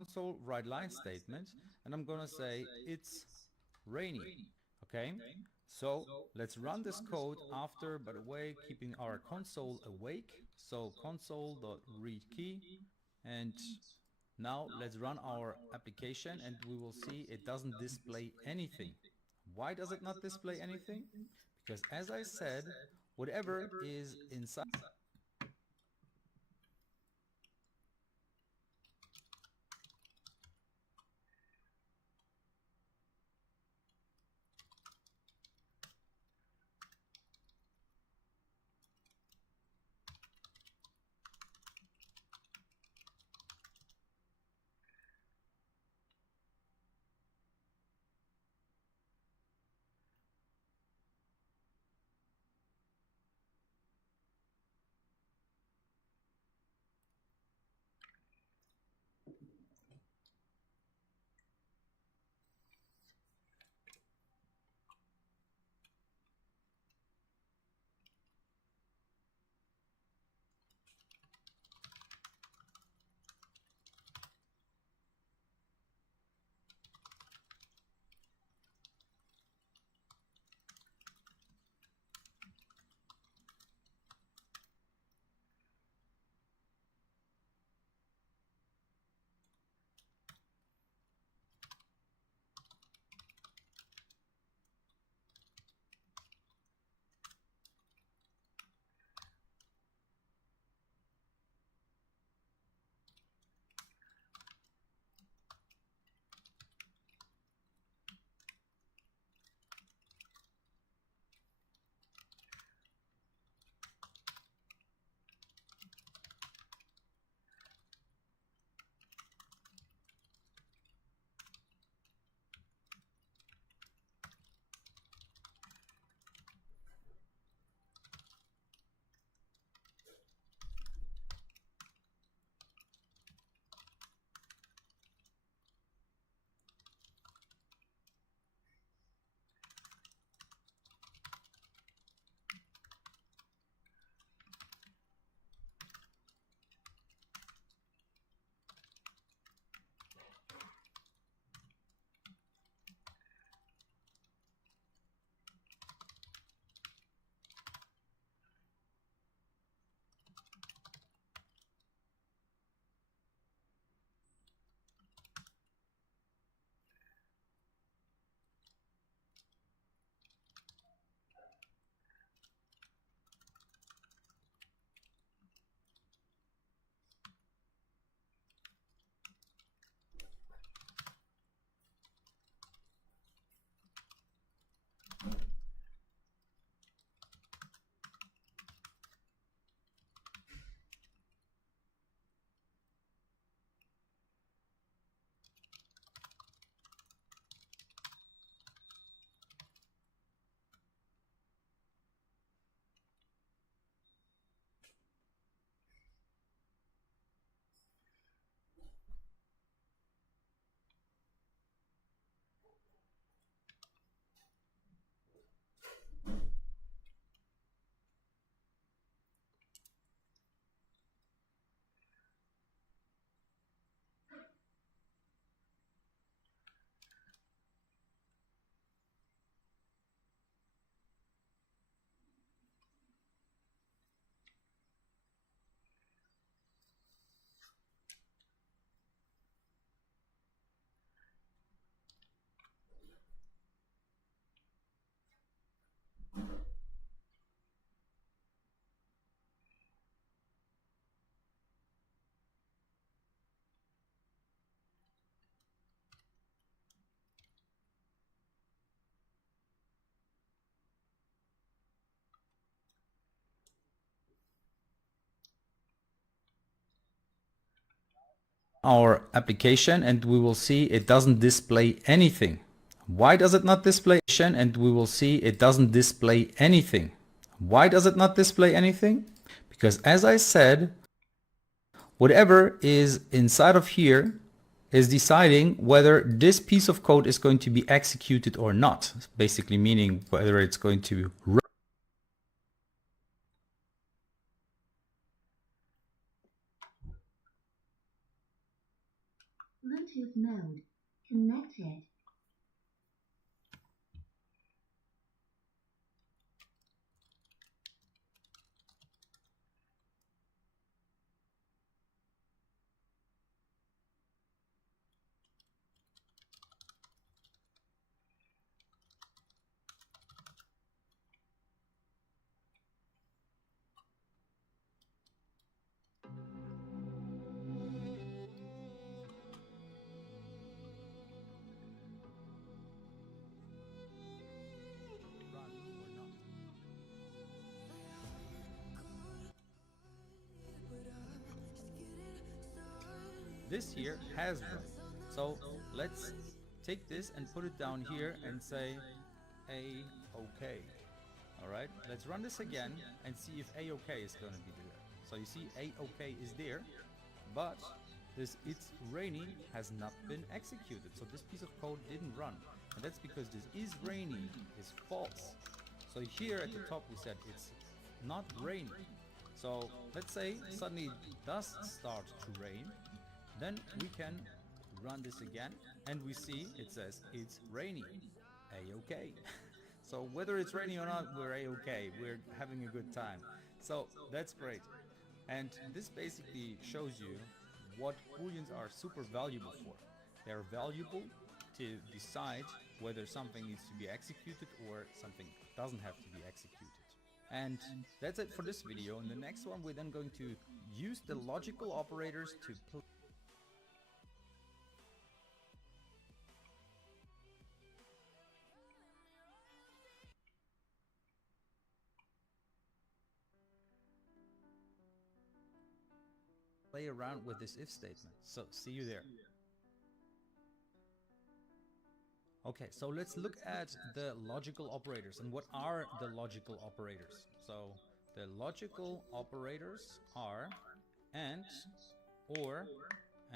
console write line statement, and I'm gonna say it's rainy. Okay, so let's run this code after, by the way, keeping our console awake. So console.read key, and now let's run our application and we will see it doesn't display anything. Why does it not display anything? Because as I said, whatever is inside our application and we will see it doesn't display anything. Why does it not display? And we will see it doesn't display anything. Why does it not display anything? Because as I said, whatever is inside of here is deciding whether this piece of code is going to be executed or not. Basically meaning whether it's going to run. this here has run. So let's take this and put it down here and say A-OK. Alright, let's run this again and see if A-OK is going to be there. So you see A-OK is there, but this it's rainy has not been executed. So this piece of code didn't run. And that's because this is rainy is false. So here at the top we said it's not rainy. So let's say suddenly it does start to rain, then we can run this again and we see it says it's rainy. A-OK. So whether it's raining or not, we're A-OK. We're having a good time. So that's great. And this basically shows you what booleans are super valuable for. They're valuable to decide whether something needs to be executed or something doesn't have to be executed. And that's it for this video. In the next one, we're then going to use the logical operators to play around with this if statement. So see you there. Okay, so let's look at the logical operators and what are the logical operators. So the logical operators are and, or,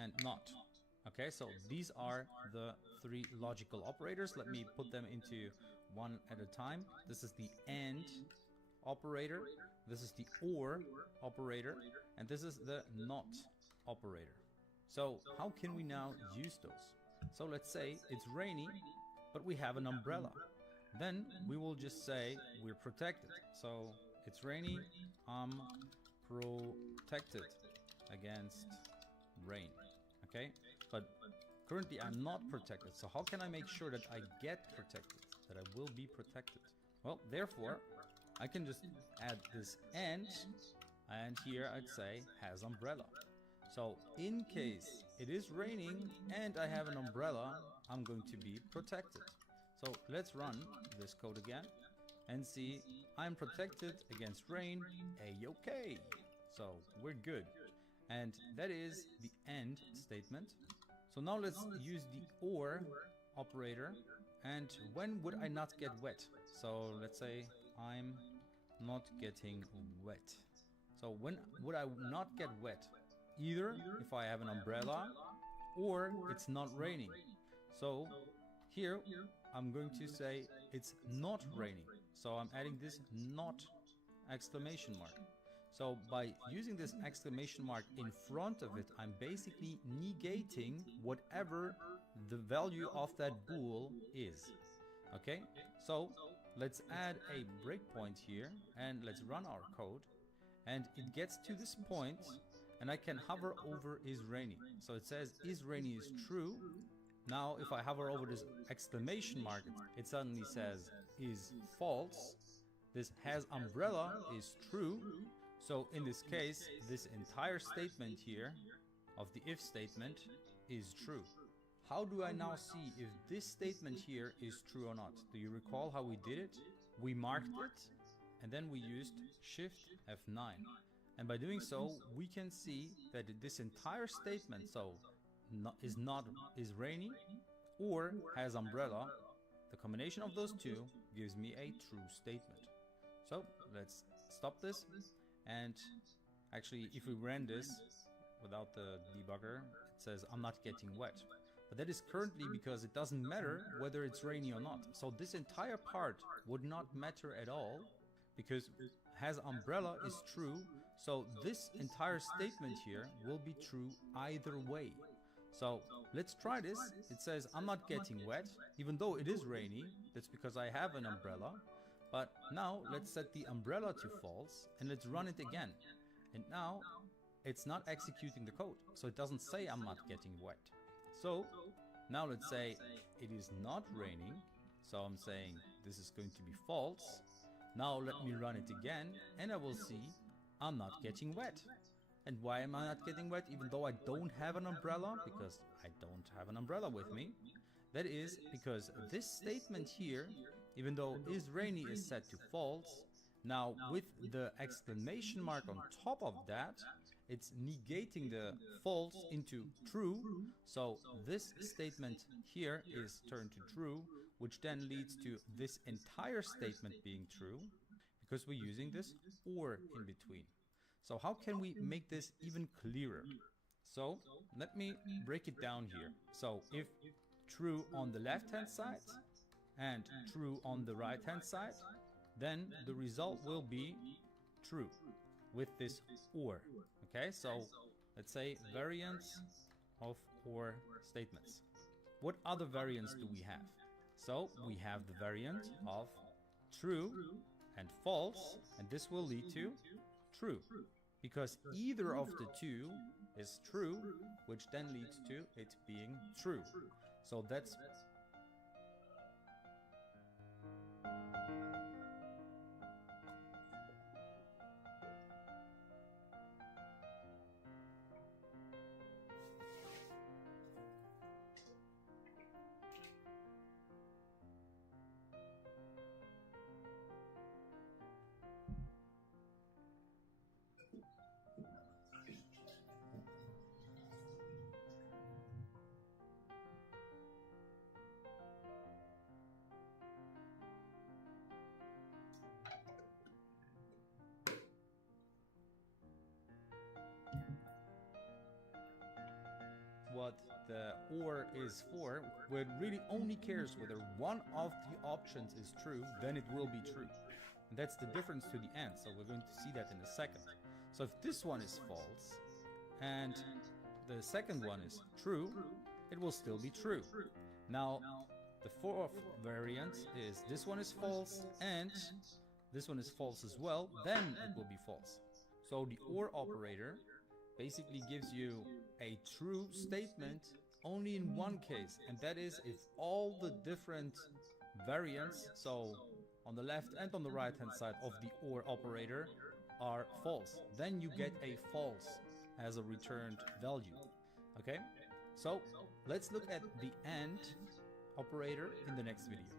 and not. Okay, so these are the three logical operators. Let me put them into one at a time. This is the AND operator, this is the OR operator, and this is the NOT operator. So how can we now use those? So let's say it's rainy, but we have an umbrella. Then we will just say we're protected. So it's rainy, I'm protected against rain. Okay, but currently I'm not protected. So how can I make sure that I get protected, that I will be protected? Well, therefore, I can just add this and here I'd say has umbrella. So in case it is raining and I have an umbrella, I'm going to be protected. So let's run this code again and see I'm protected against rain, A-OK. So we're good. And that is the AND statement. So now let's use the OR operator. And when would I not get wet? So let's say I'm not getting wet. So when would I not get wet? Either if I have an umbrella or it's not raining. So here I'm going to say it's not raining. So I'm adding this not exclamation mark. So by using this exclamation mark in front of it, I'm basically negating whatever the value of that bool is. Okay, so let's add a breakpoint here and let's run our code. And it gets to this point and I can hover over is rainy. So it says is rainy is true. Now if I hover over this exclamation mark, it suddenly says is false. This has umbrella is true. So in this case, this entire statement here of the if statement is true. How do I now see if this statement here is true or not? Do you recall how we did it? We marked it and then we used Shift F9. And by doing so, we can see that this entire statement, so is rainy or has umbrella, the combination of those two gives me a true statement. So let's stop this. And actually, if we ran this without the debugger, it says I'm not getting wet. But that is currently because it doesn't matter whether it's rainy or not. So this entire part would not matter at all because has umbrella is true. So this entire statement here will be true either way. So let's try this. It says I'm not getting wet, even though it is rainy. That's because I have an umbrella. But now let's set the umbrella to false and let's run it again. And now it's not executing the code. So it doesn't say I'm not getting wet. So now let's say it is not raining. So I'm saying this is going to be false. Now let me run it again and I will see I'm not getting wet. And why am I not getting wet even though I don't have an umbrella? Because I don't have an umbrella with me. That is because this statement here, even though is rainy is set to false, now with the exclamation mark on top of that, it's negating the false into true. So this statement here is turned to true, which then leads to this entire statement being true because we're using this or in between. So how can we make this even clearer? So let me break it down here. So if true on the left hand side and true on the right hand side, then the result will be true with this or. Okay, so let's say variants of or statements. What other variants do we have? So we have the variant of true and false, and this will lead to true, because either of the two is true, which then leads to it being true. So that's what the or is for. Where it really only cares whether one of the options is true, then it will be true. And that's the difference to the and. So we're going to see that in a second. So if this one is false and the second one is true, it will still be true. Now the fourth variant is this one is false and this one is false as well, then it will be false. So the or operator basically gives you a true statement only in one case, and that is if all the different variants, so on the left and on the right hand side of the or operator, are false. Then you get a false as a returned value. Okay, so let's look at the and operator in the next video.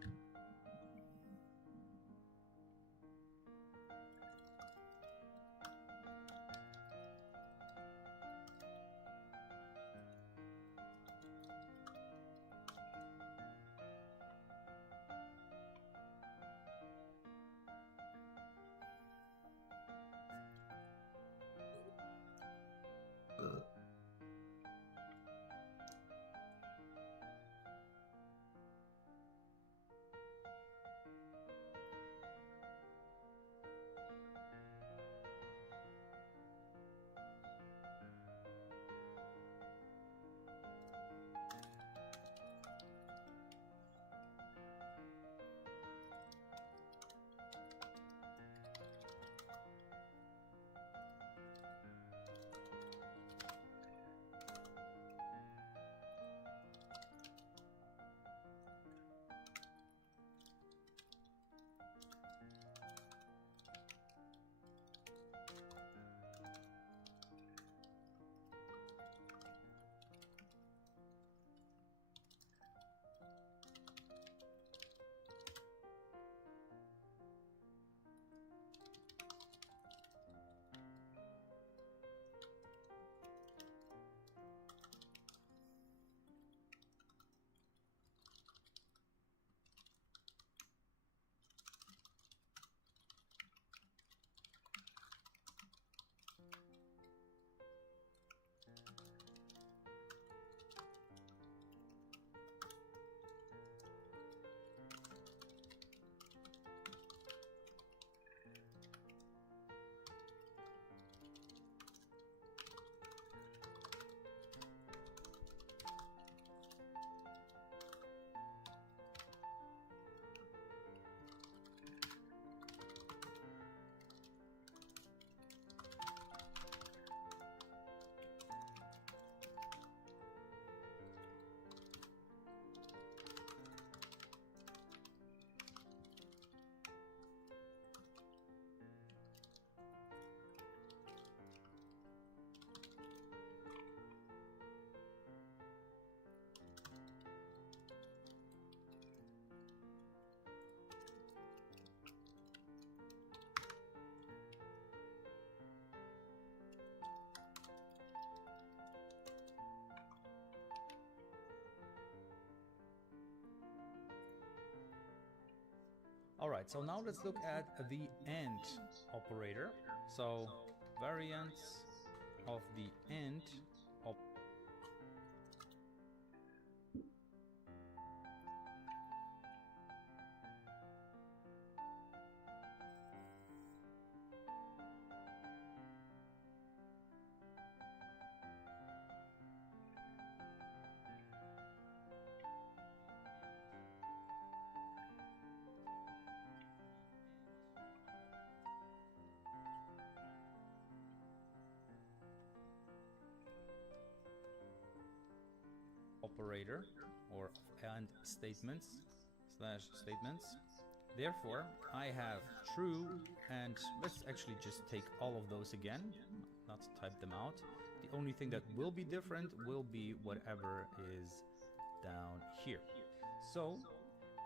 All right, so now let's look at the AND operator. So variants of the AND operator or AND statements slash statements. Therefore, I have true, and let's actually just take all of those again, not type them out. The only thing that will be different will be whatever is down here. So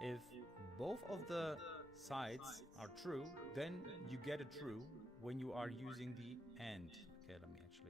if both of the sides are true, then you get a true when you are using the AND. Okay, let me actually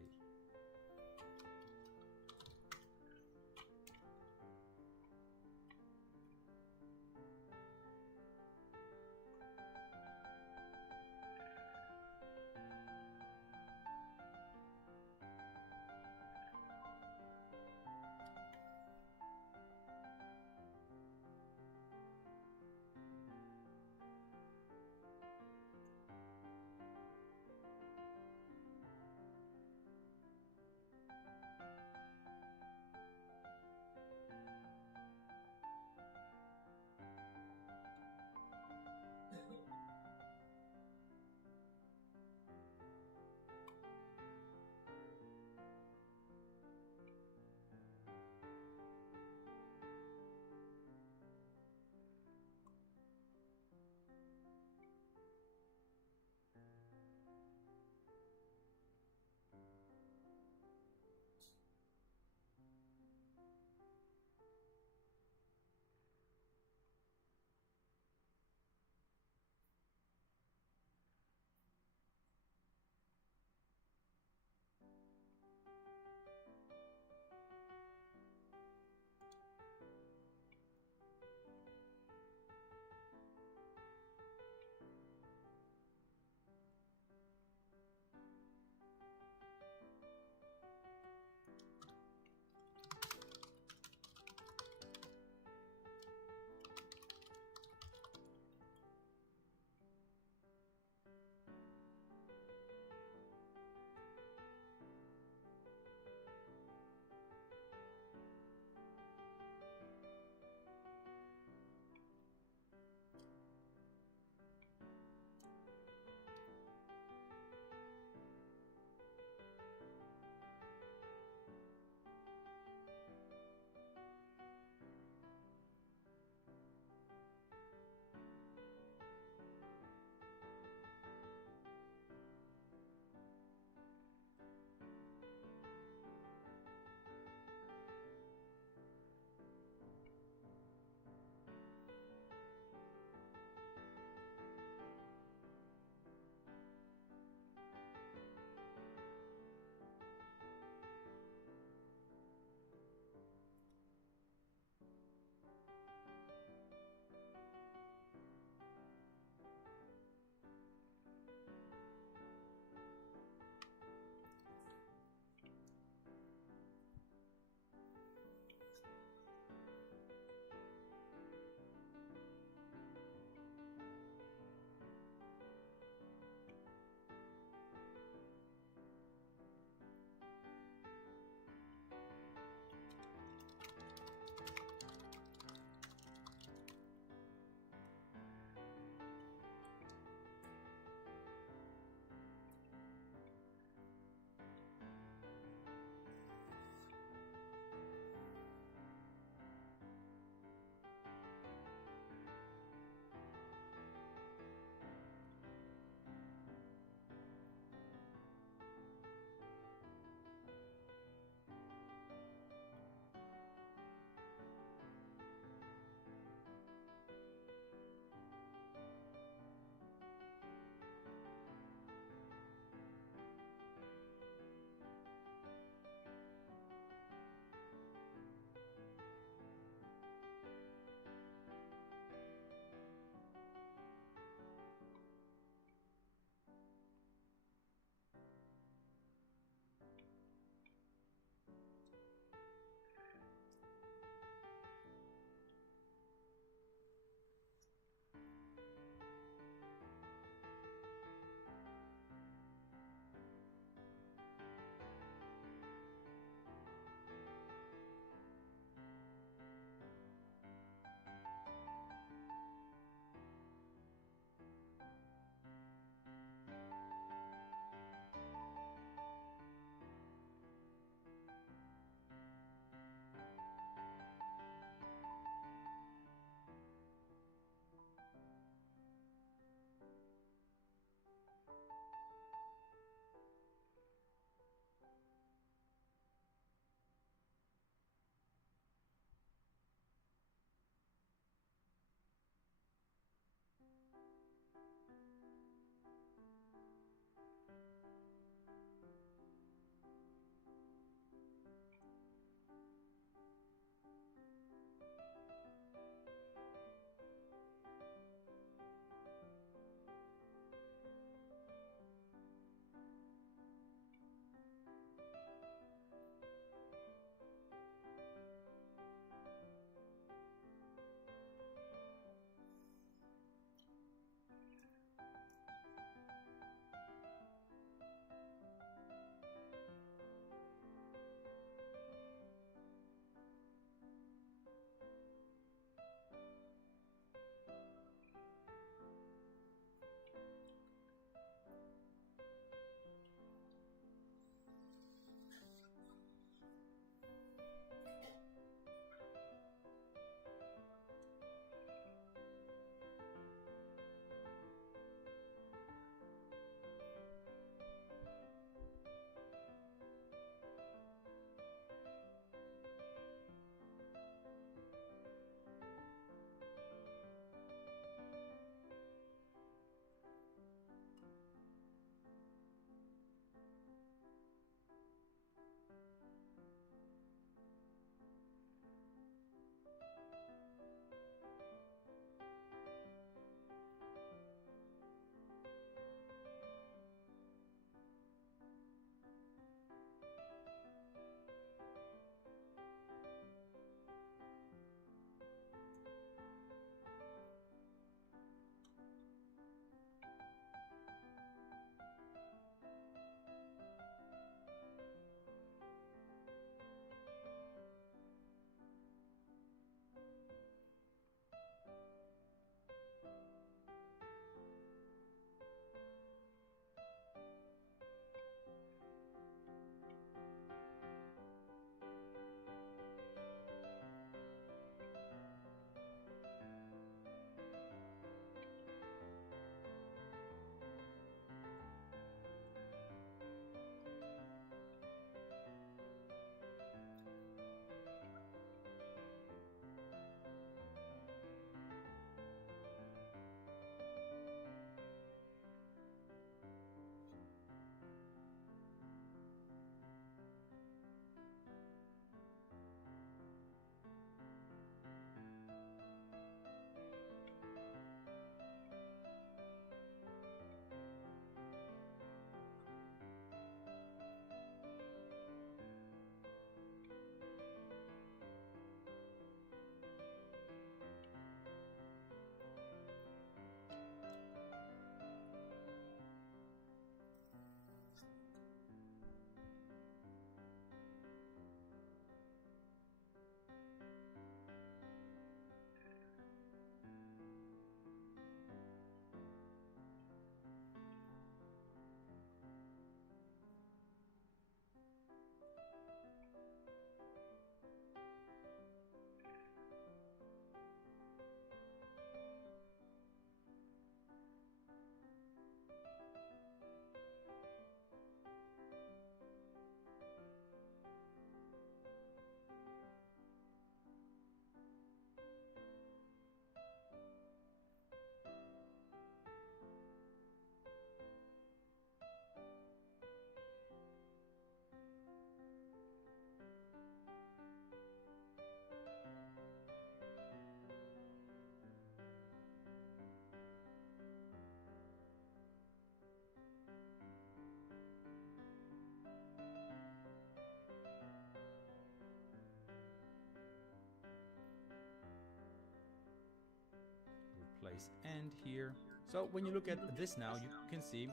this and here. So when you look at this now, you can see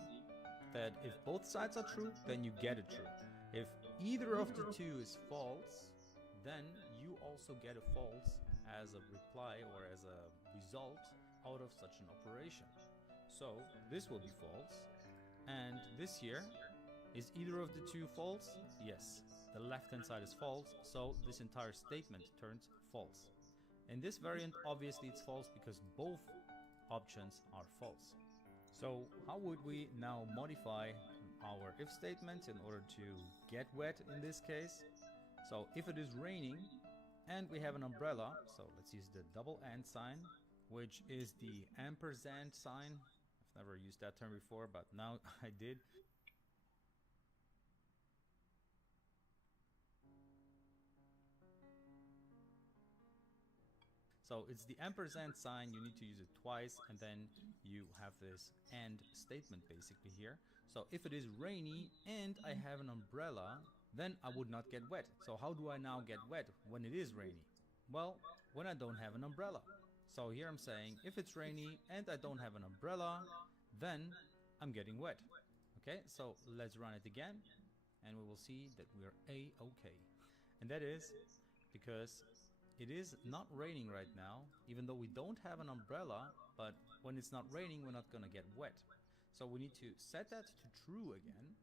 that if both sides are true, then you get it true. If either of the two is false, then you also get a false as a reply or as a result out of such an operation. So this will be false, and this here is either of the two false? Yes, the left hand side is false, so this entire statement turns false. In this variant, obviously it's false because both options are false. So how would we now modify our if statement in order to get wet in this case? So if it is raining and we have an umbrella, so let's use the double and sign, which is the ampersand sign. I've never used that term before, but now I did. So it's the ampersand sign, you need to use it twice, and then you have this and statement basically here. So if it is rainy and I have an umbrella, then I would not get wet. So how do I now get wet when it is rainy? Well, when I don't have an umbrella. So here I'm saying if it's rainy and I don't have an umbrella, then I'm getting wet. Okay, so let's run it again and we will see that we're A-okay. And that is because it is not raining right now, even though we don't have an umbrella, but when it's not raining, we're not gonna get wet. So we need to set that to true again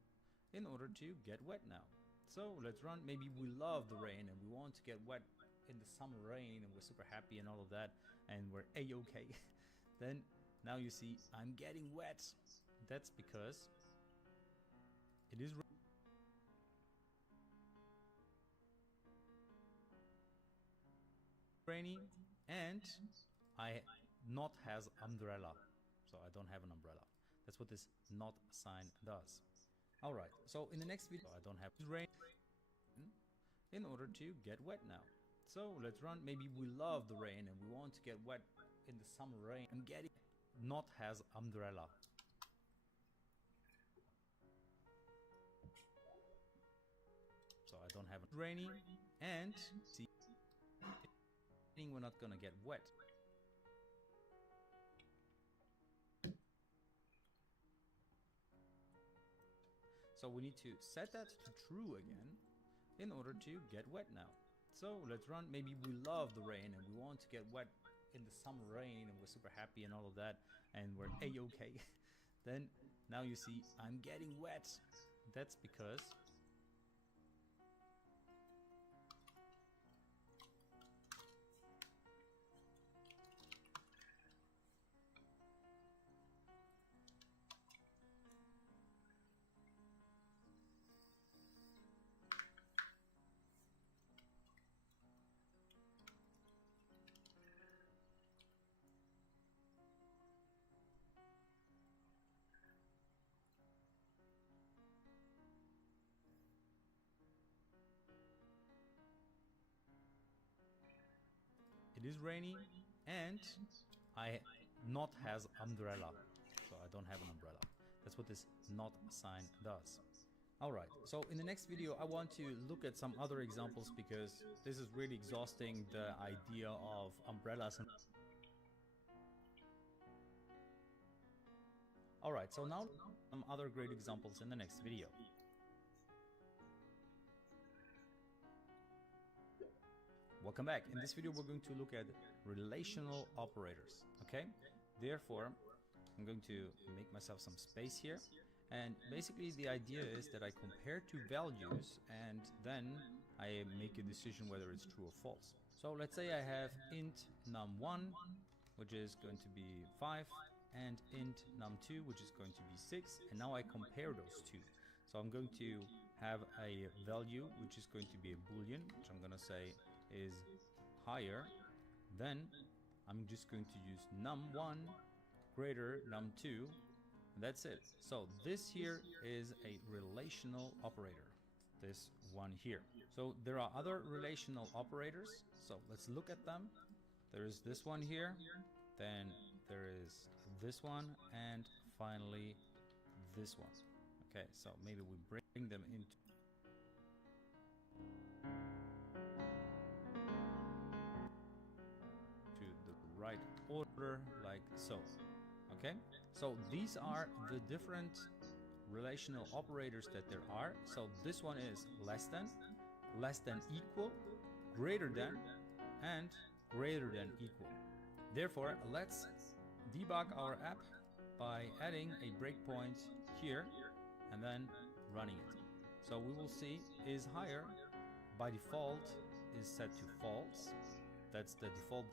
in order to get wet now. So let's run. Maybe we love the rain and we want to get wet in the summer rain and we're super happy and all of that and we're A-okay. Then now you see I'm getting wet. That's because it is rainy and I not has umbrella, so I don't have an umbrella. That's what this not sign does. Alright, so in the next video I don't have rain in order to get wet now. So let's run. Maybe we love the rain and we want to get wet in the summer rain. I'm getting not has umbrella. So I don't have it rainy and see we're not gonna get wet. So we need to set that to true again in order to get wet now. So let's run. Maybe we love the rain and we want to get wet in the summer rain and we're super happy and all of that and we're A-okay. Then now you see I'm getting wet. That's because it is rainy and I not has umbrella, so I don't have an umbrella. That's what this not sign does. Alright, so in the next video I want to look at some other examples because this is really exhausting, the idea of umbrellas. Alright, so now some other great examples in the next video. Welcome back. In this video we're going to look at relational operators, okay? Therefore, I'm going to make myself some space here. And basically the idea is that I compare two values and then I make a decision whether it's true or false. So let's say I have int num1, which is going to be 5, and int num2, which is going to be 6, and now I compare those two. So I'm going to have a value which is going to be a boolean, which I'm going to say is higher, then I'm just going to use num1 greater num2. That's it. So this here is a relational operator, this one here. So there are other relational operators, so let's look at them. There is this one here, then there is this one, and finally this one. Okay, so maybe we bring them into the right order like so. Okay, so these are the different relational operators that there are. So this one is less than equal, greater than, and greater than equal. Therefore, let's debug our app by adding a breakpoint here and then running it. So we will see is higher by default is set to false. That's the default.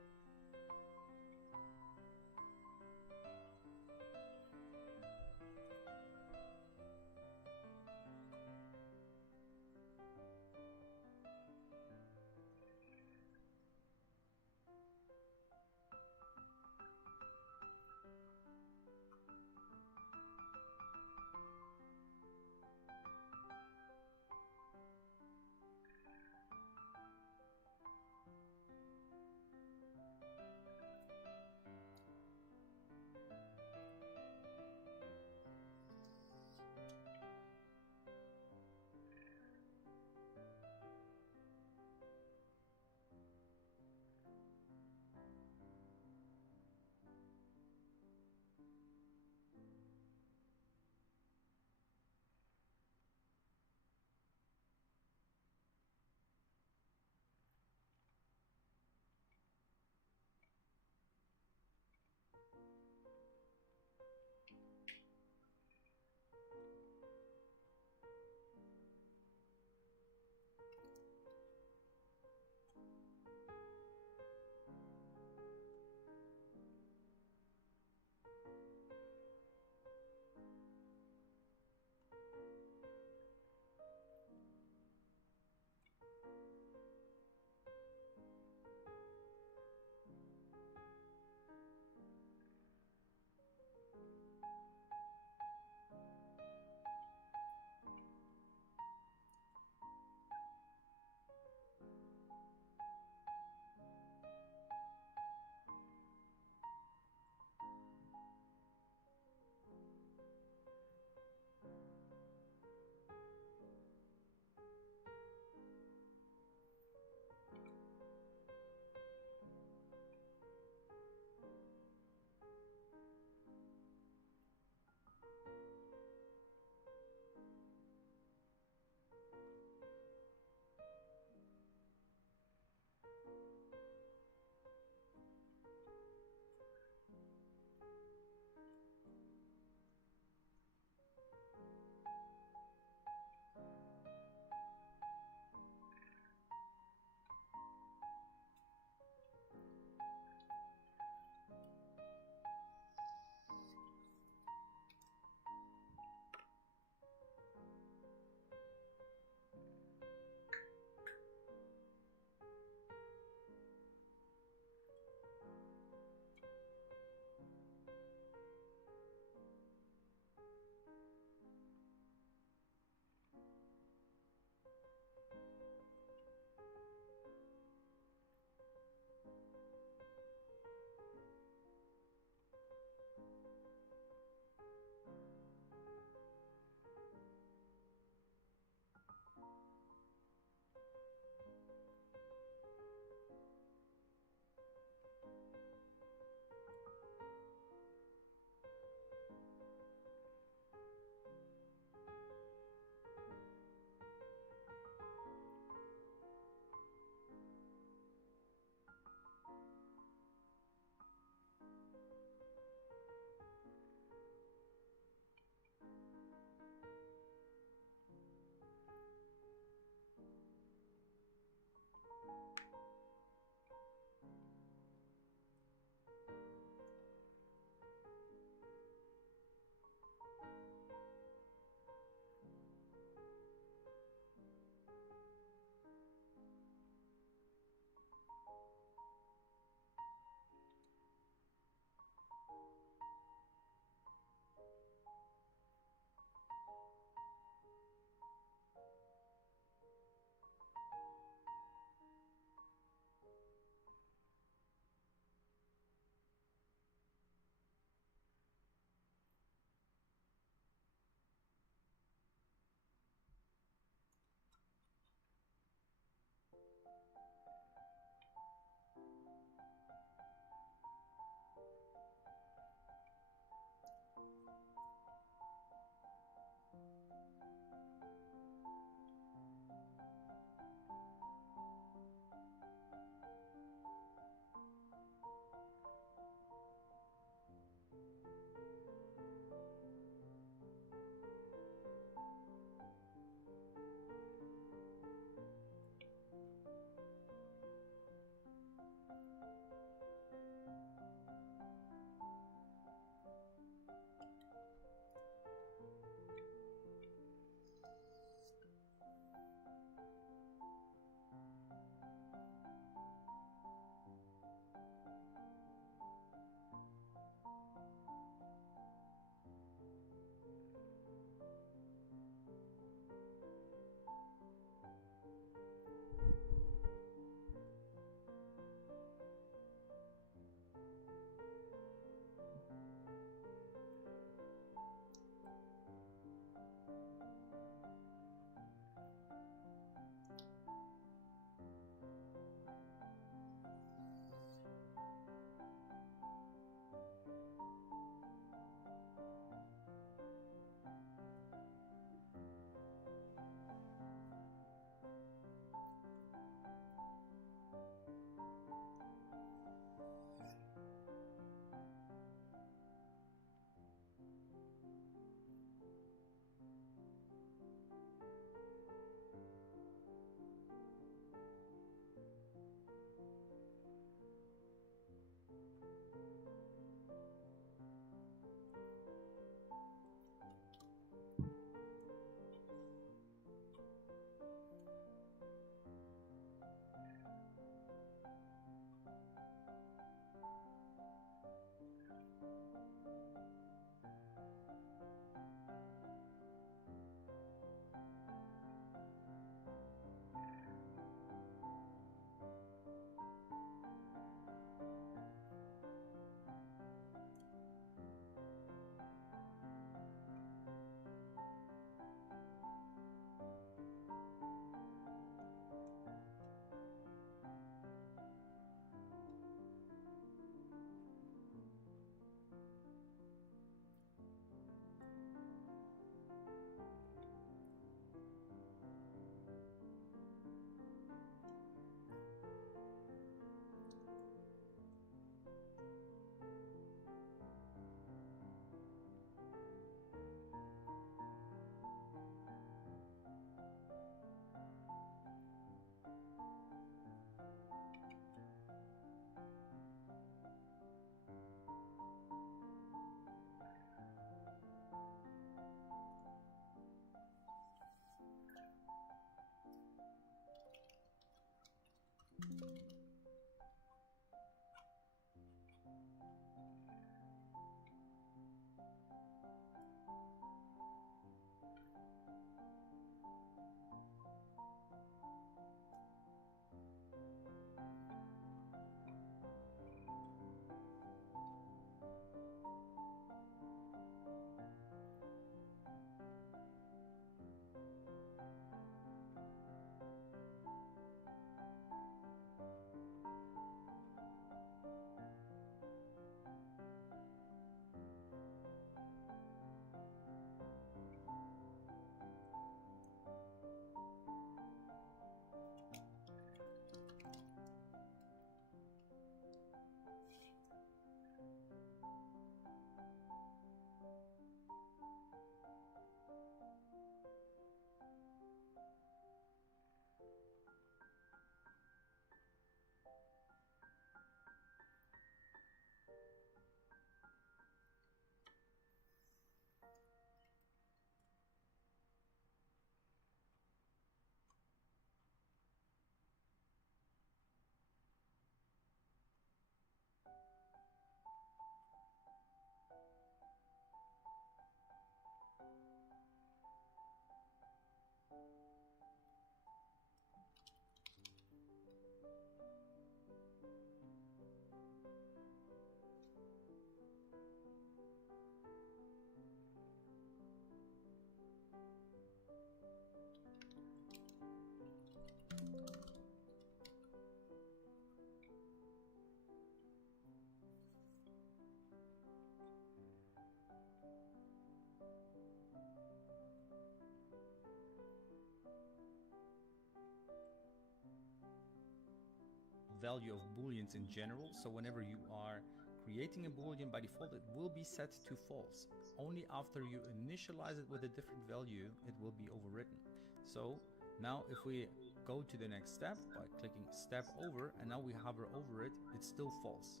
value of booleans in general. So whenever you are creating a boolean, by default it will be set to false. Only after you initialize it with a different value, it will be overwritten. So now if we go to the next step by clicking step over, and now we hover over it, it's still false.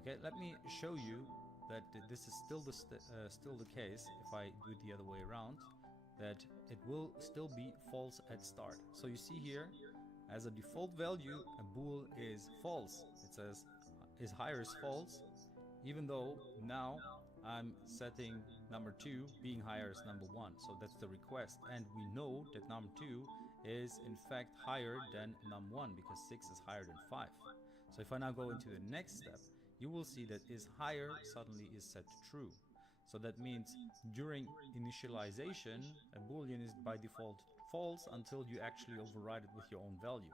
Okay, let me show you that this is still the case. If I do it the other way around, that it will still be false at start. So you see here, as a default value, a bool is false. It says is higher is false, even though now I'm setting number 2 being higher as number 1. So that's the request, and we know that num 2 is in fact higher than num 1 because 6 is higher than 5. So if I now go into the next step, you will see that is higher suddenly is set to true. So that means during initialization, a boolean is by default false until you actually override it with your own value.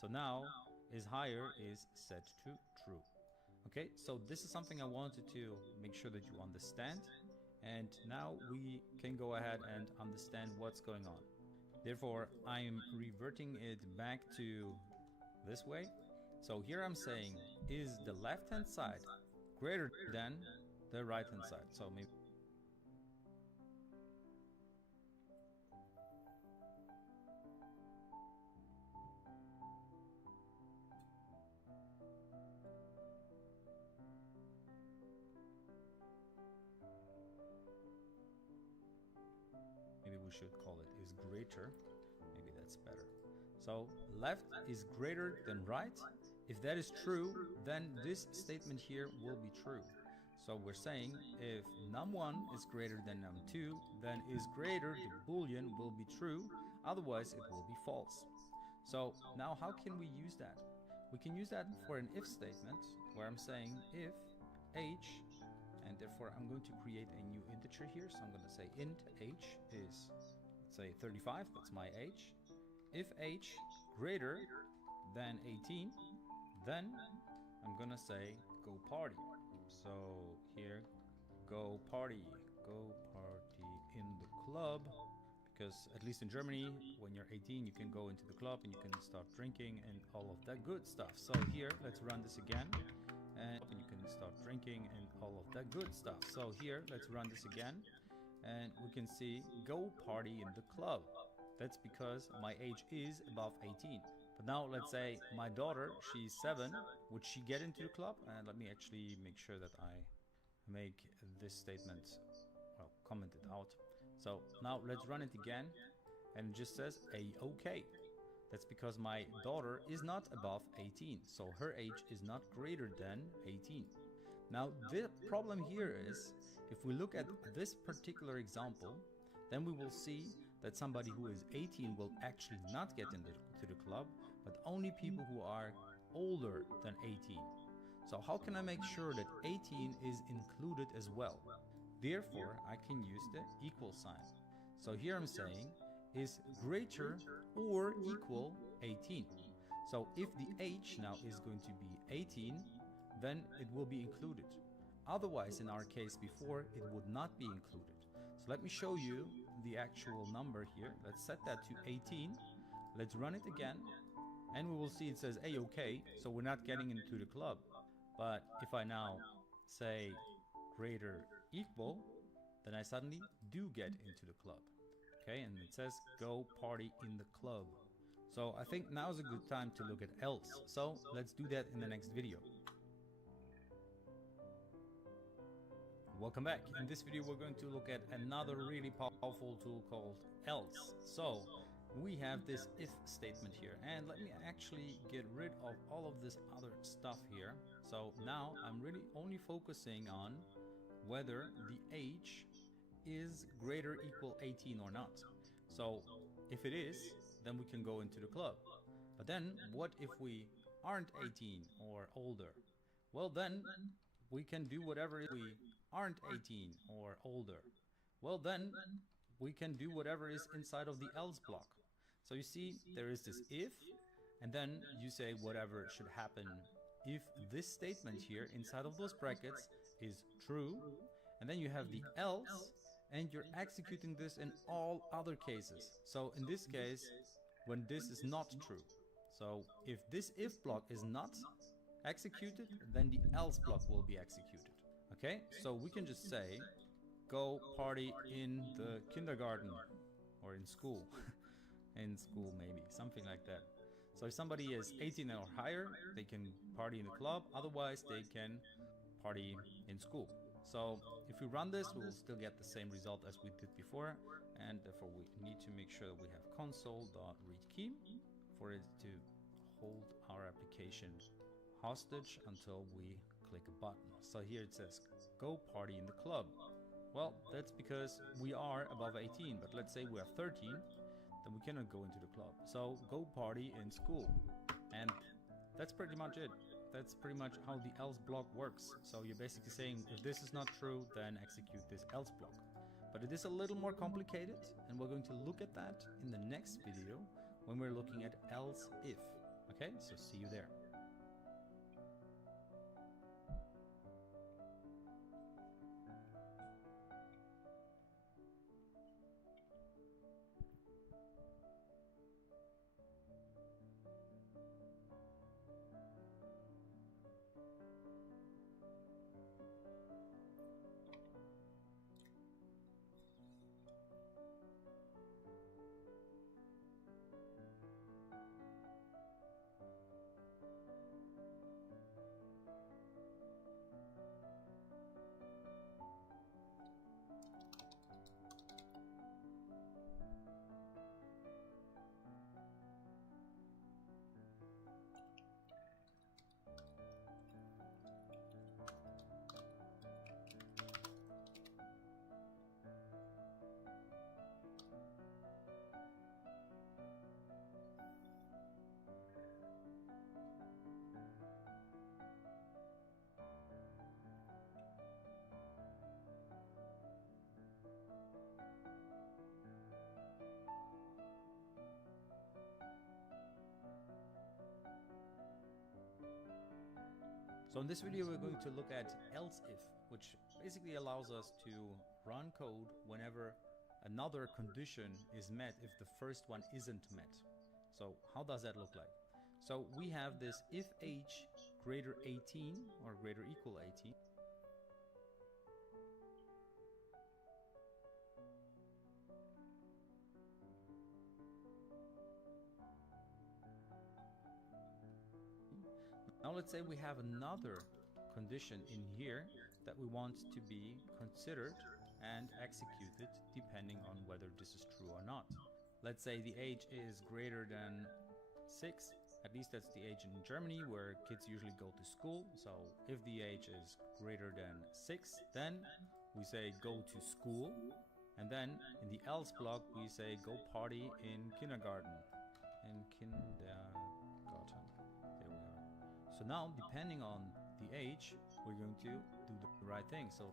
So now is higher is set to true. Okay, so this is something I wanted to make sure that you understand, and now we can go ahead and understand what's going on. Therefore, I am reverting it back to this way. So here I'm saying, is the left hand side greater than the right hand side? So maybe we should call it is greater. Maybe that's better. So left is greater than right. If that is true, then this statement here will be true. So we're saying if num1 is greater than num2, then is greater, the boolean will be true, otherwise it will be false. So now how can we use that? We can use that for an if statement where I'm saying if h, and therefore I'm going to create a new integer here. So I'm going to say int h is, let's say 35, that's my h. If h greater than 18, then I'm gonna say go party. So here, go party in the club, because at least in Germany, when you're 18, you can go into the club and you can start drinking and all of that good stuff. So here, let's run this again, and you can start drinking and all of that good stuff. So here, let's run this again, and we can see go party in the club. That's because my age is above 18. But now let's say my daughter, she's 7, would she get into the club? And let me actually make sure that I make this statement, well, comment it out. So now let's run it again, and it just says A-OK. That's because my daughter is not above 18, so her age is not greater than 18. Now the problem here is, if we look at this particular example, then we will see that somebody who is 18 will actually not get into the club, but only people who are older than 18. So how can I make sure that 18 is included as well? Therefore, I can use the equal sign. So here I'm saying is greater or equal 18. So if the age now is going to be 18, then it will be included. Otherwise, in our case before, it would not be included. So let me show you the actual number here. Let's set that to 18. Let's run it again, and we will see it says A-OK, so we're not getting into the club. But if I now say greater equal, then I suddenly do get into the club. Okay, and it says go party in the club. So I think now is a good time to look at else. So let's do that in the next video. Welcome back. In this video we're going to look at another really powerful tool called else. So we have this if statement here, and let me actually get rid of all of this other stuff here. So now I'm really only focusing on whether the age is greater equal 18 or not. So if it is, then we can go into the club. But then what if we aren't 18 or older? Well, then we can do whatever if we aren't 18 or older. Well, then we can do whatever is inside of the else block. So you see, there is this if, and then you say whatever should happen if this statement here inside of those brackets is true, and then you have the else, and you're executing this in all other cases. So in this case, when this is not true. So if this if block is not executed, then the else block will be executed. Okay, so we can just say go party in the kindergarten or in school. In school maybe, something like that. So if somebody is 18 or higher, they can party in the club, otherwise they can party in school. So if we run this, we will still get the same result as we did before, and therefore we need to make sure that we have console.readKey for it to hold our application hostage until we click a button. So here it says go party in the club. Well, that's because we are above 18, but let's say we are 13, then we cannot go into the club. So go party in school. And that's pretty much it. That's pretty much how the else block works. So you're basically saying if this is not true, then execute this else block. But it is a little more complicated, and we're going to look at that in the next video when we're looking at else if. Okay, so see you there. So in this video we're going to look at else if, which basically allows us to run code whenever another condition is met if the first one isn't met. So how does that look like? So we have this if age greater 18 or greater equal 18. Now let's say we have another condition in here that we want to be considered and executed depending on whether this is true or not. Let's say the age is greater than 6, at least that's the age in Germany where kids usually go to school. So if the age is greater than 6, then we say go to school, and then in the else block we say go party in kindergarten. So now, depending on the age, we're going to do the right thing. So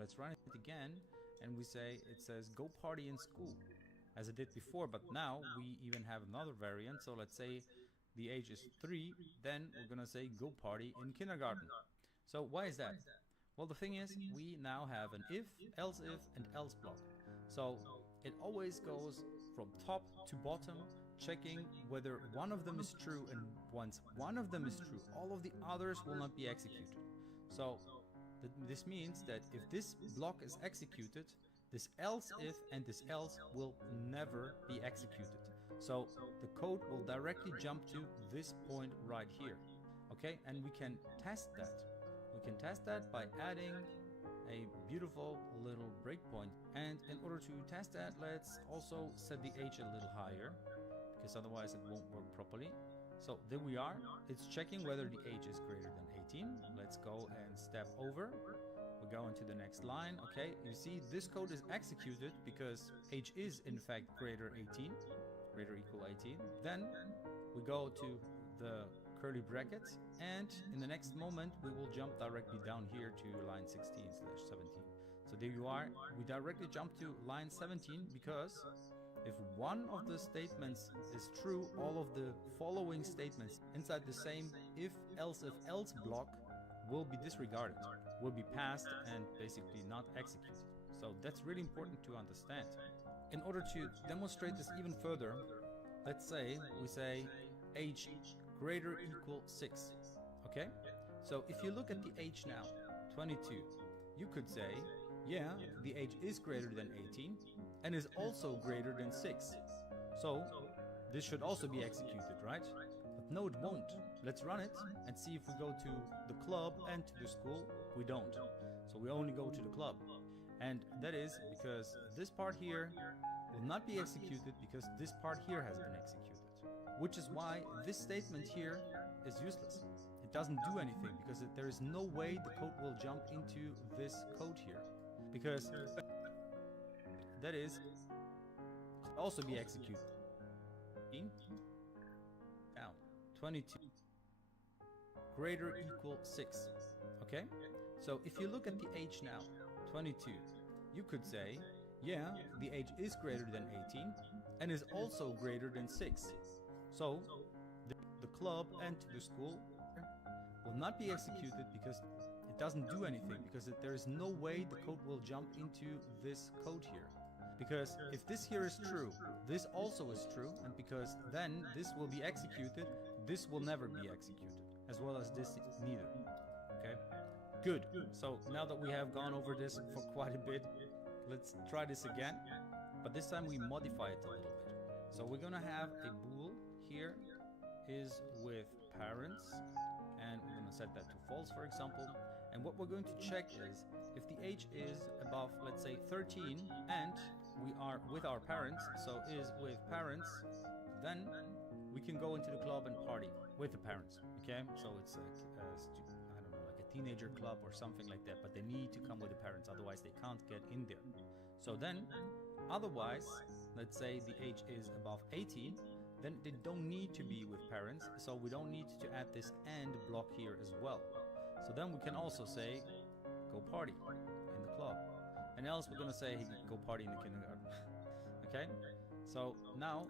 let's run it again, and we say, it says go party in school, as it did before, but now we even have another variant. So let's say the age is 3, then we're gonna say go party in kindergarten. So why is that? Well, the thing is, we now have an if, else if, and else block. So it always goes from top to bottom, checking whether one of them is true, and once one of them is true, all of the others will not be executed. So this means that if this block is executed, this else if and this else will never be executed. So the code will directly jump to this point right here. Okay, and we can test that. We can test that by adding a beautiful little breakpoint. And in order to test that, let's also set the age a little higher, because otherwise it won't work properly. So there we are. It's checking whether the age is greater than 18. Let's go and step over. We go into the next line. Okay, you see this code is executed because age is in fact greater 18, greater equal 18. Then we go to the curly brackets, and in the next moment we will jump directly down here to line 16/17. So there you are. We directly jump to line 17 because if one of the statements is true, all of the following statements inside the same if, else block will be disregarded, will be passed and basically not executed. So that's really important to understand. In order to demonstrate this even further, let's say we say age greater equal 6. Okay? So if you look at the age now, 22, you could say, yeah, the age is greater than 18 and is also greater than 6. So this should also be executed, right? But no, it won't. Let's run it and see if we go to the club and to the school. We don't. So we only go to the club. And that is because this part here will not be executed because this part here has been executed. Which is why this statement here is useless. It doesn't do anything because there is no way the code will jump into this code here. Because that is also be executed. Now, 22 greater equal 6. Okay? So if you look at the age now, 22, you could say, yeah, the age is greater than 18 and is also greater than 6. So the club and the school will not be executed because it doesn't do anything, because there is no way the code will jump into this code here. Because if this here is true, this also is true, and because then this will be executed, this will never be executed, as well as this neither. Okay? Good. So now that we have gone over this for quite a bit, let's try this again, but this time we modify it a little bit. So we're gonna have a bool here is with parents, and we're gonna set that to false, for example. And what we're going to check is if the age is above, let's say 13, and we are with our parents, so is with parents, then we can go into the club and party with the parents. Okay, so it's I don't know, like a teenager club or something like that, but they need to come with the parents, otherwise they can't get in there. So then, otherwise, let's say the age is above 18, then they don't need to be with parents, so we don't need to add this AND block here as well. So then we can also say, go party in the club. And else we're gonna say, go party in the kindergarten. Okay? So now,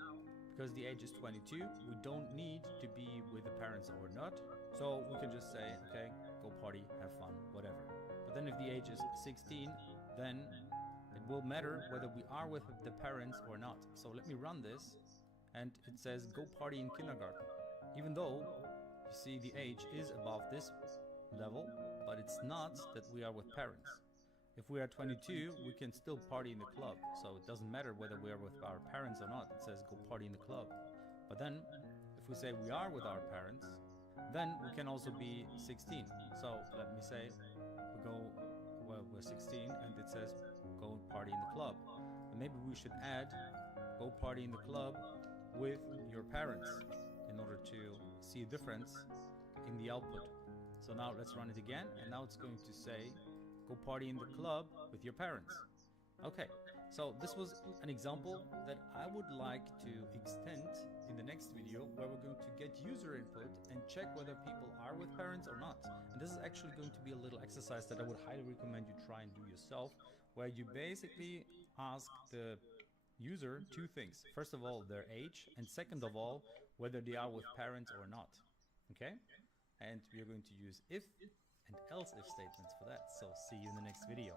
because the age is 22, we don't need to be with the parents or not. So we can just say, okay, go party, have fun, whatever. But then if the age is 16, then it will matter whether we are with the parents or not. So let me run this, and it says, go party in kindergarten. Even though, you see, the age is above this level, but it's not that we are with parents. If we are 22, we can still party in the club, so it doesn't matter whether we are with our parents or not. It says go party in the club. But then, if we say we are with our parents, then we can also be 16. So let me say we're 16, and it says go party in the club. And maybe we should add go party in the club with your parents in order to see a difference in the output. So now let's run it again, and now it's going to say go party in the club with your parents. Okay, So this was an example that I would like to extend in the next video, where we're going to get user input and check whether people are with parents or not. And this is actually going to be a little exercise that I would highly recommend you try and do yourself, where you basically ask the user two things. First of all, their age, and second of all, whether they are with parents or not. Okay? And we are going to use if and else if statements for that. So see you in the next video.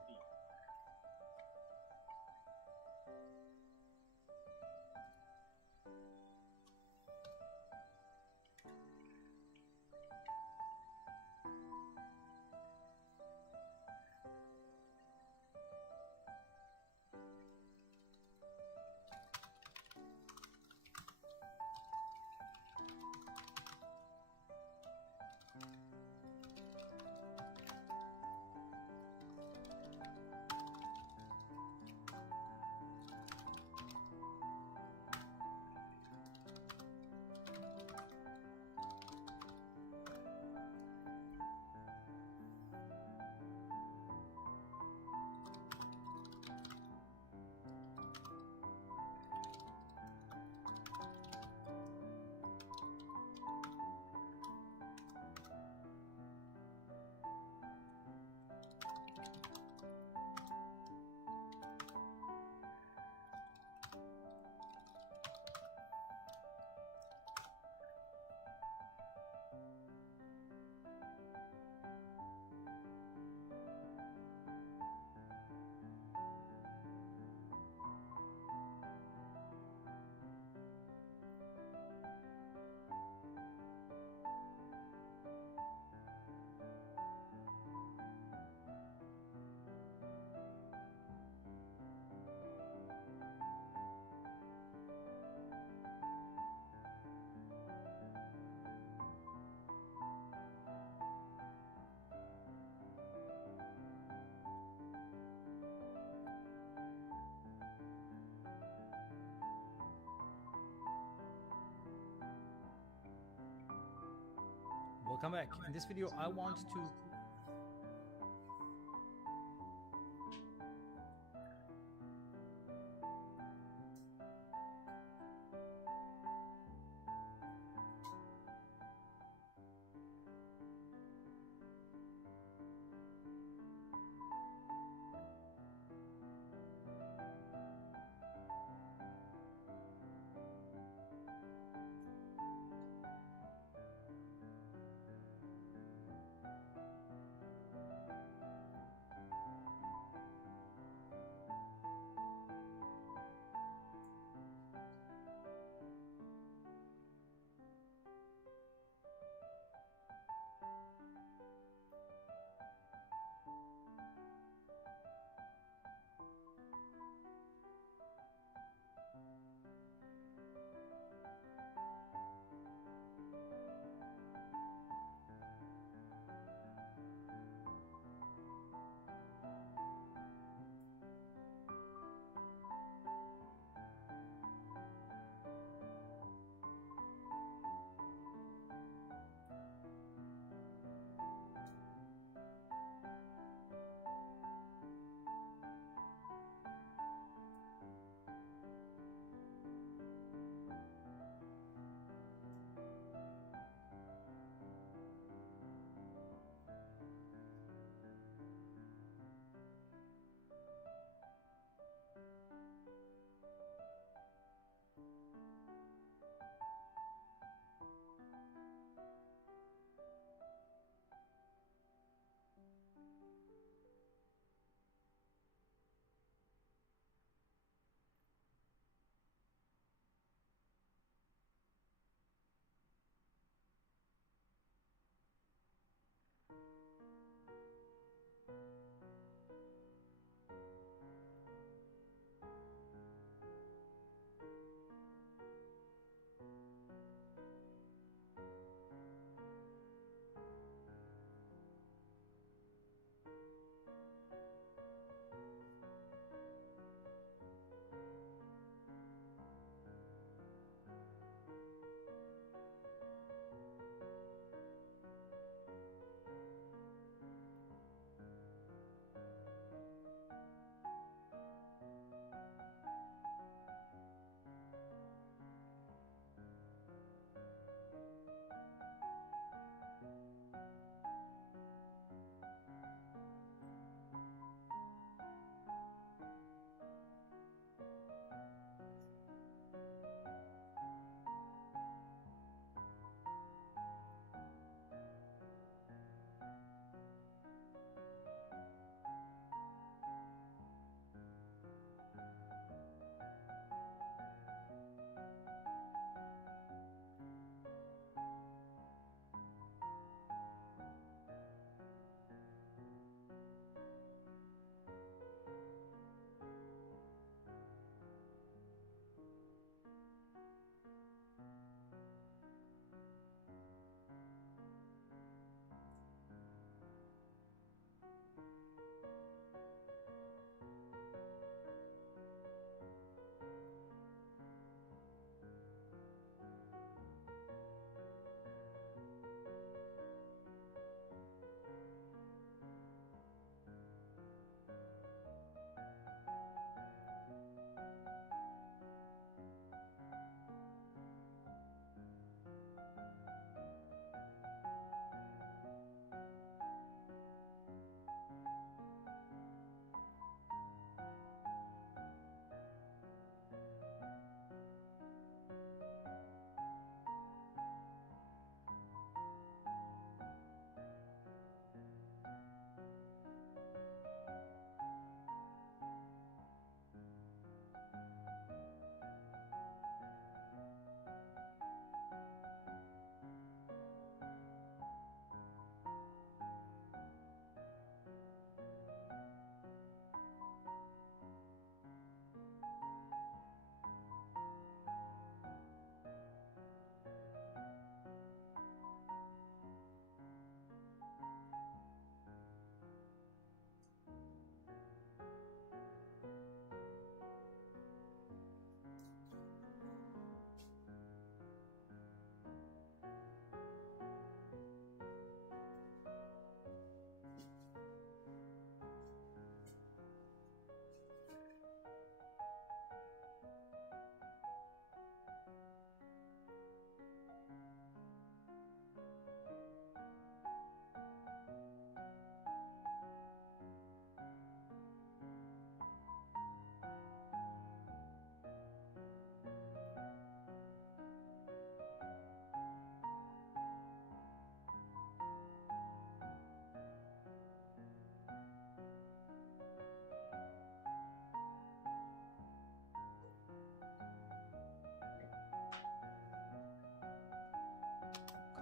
Welcome back. In this video, I want to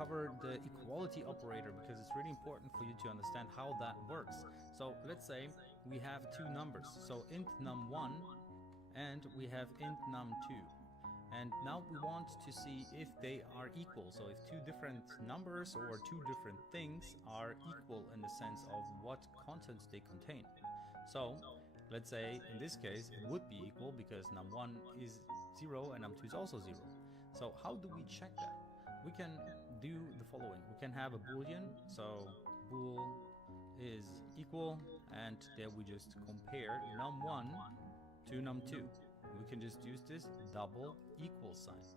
cover the equality operator because it's really important for you to understand how that works. So let's say we have two numbers, so int num1 and we have int num2. And now we want to see if they are equal. So if two different numbers or two different things are equal in the sense of what content they contain. So let's say in this case it would be equal because num1 is 0 and num2 is also 0. So how do we check that? We can do the following. We can have a boolean, so bool is equal, and there we just compare num1 to num2. We can just use this double equal sign.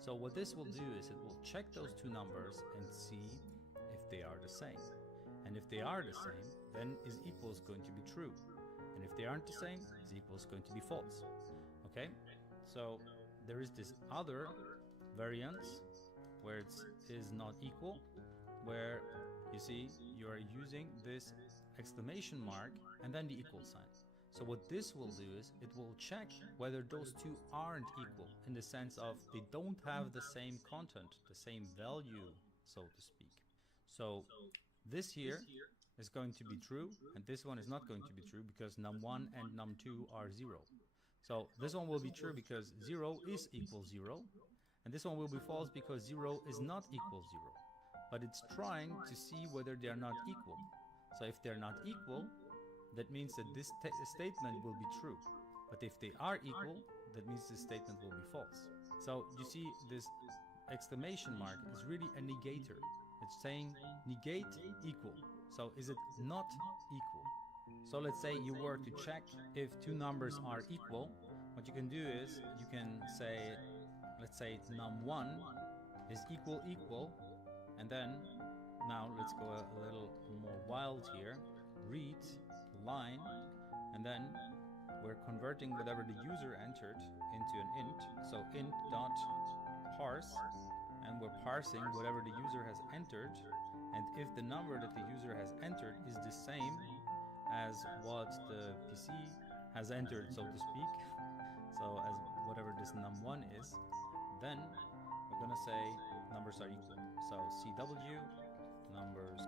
So what this will do is it will check those two numbers and see if they are the same. And if they are the same, then is equal is going to be true. And if they aren't the same, is equal is going to be false. Okay? So there is this other variant where it is not equal, where you see you are using this exclamation mark and then the equal sign. So what this will do is it will check whether those two aren't equal in the sense of they don't have the same content, the same value, so to speak. So this here is going to be true and this one is not going to be true because num1 and num2 are 0. So this one will be true because 0 is equal 0, and this one will be false because 0 is not equal 0. But it's trying to see whether they are not equal. So if they're not equal, that means that this statement will be true. But if they are equal, that means this statement will be false. So you see this exclamation mark is really a negator. It's saying negate equal. So is it not equal? So let's say you were to check if two numbers are equal. What you can do is you can say, let's say num1 is equal, and then now let's go a little more wild here. Read line, and then we're converting whatever the user entered into an int. So int dot parse, and we're parsing whatever the user has entered, and if the number that the user has entered is the same as what the PC has entered, so to speak, so as whatever this num1 is, then we're gonna say numbers are equal. So CW numbers.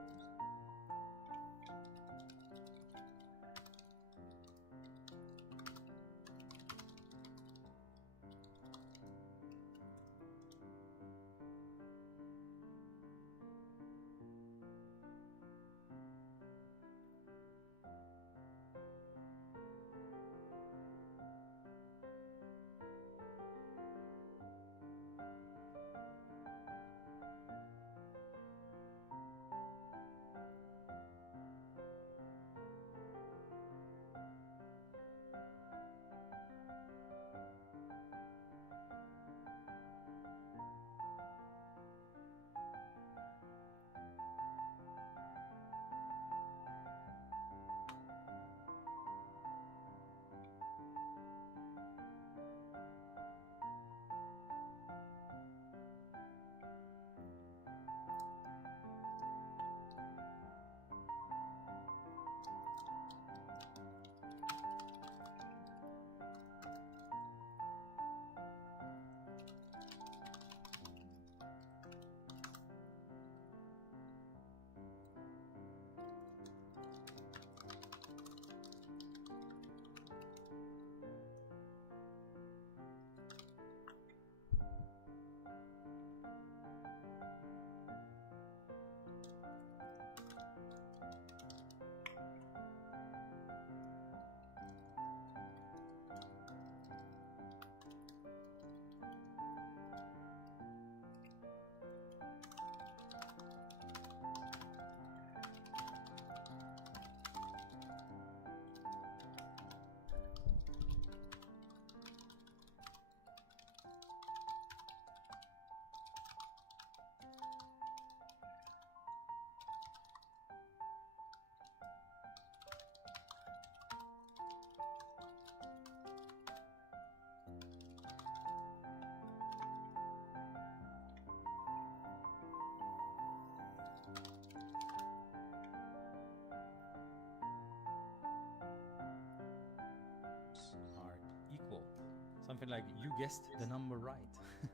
Something like you guessed the number right. You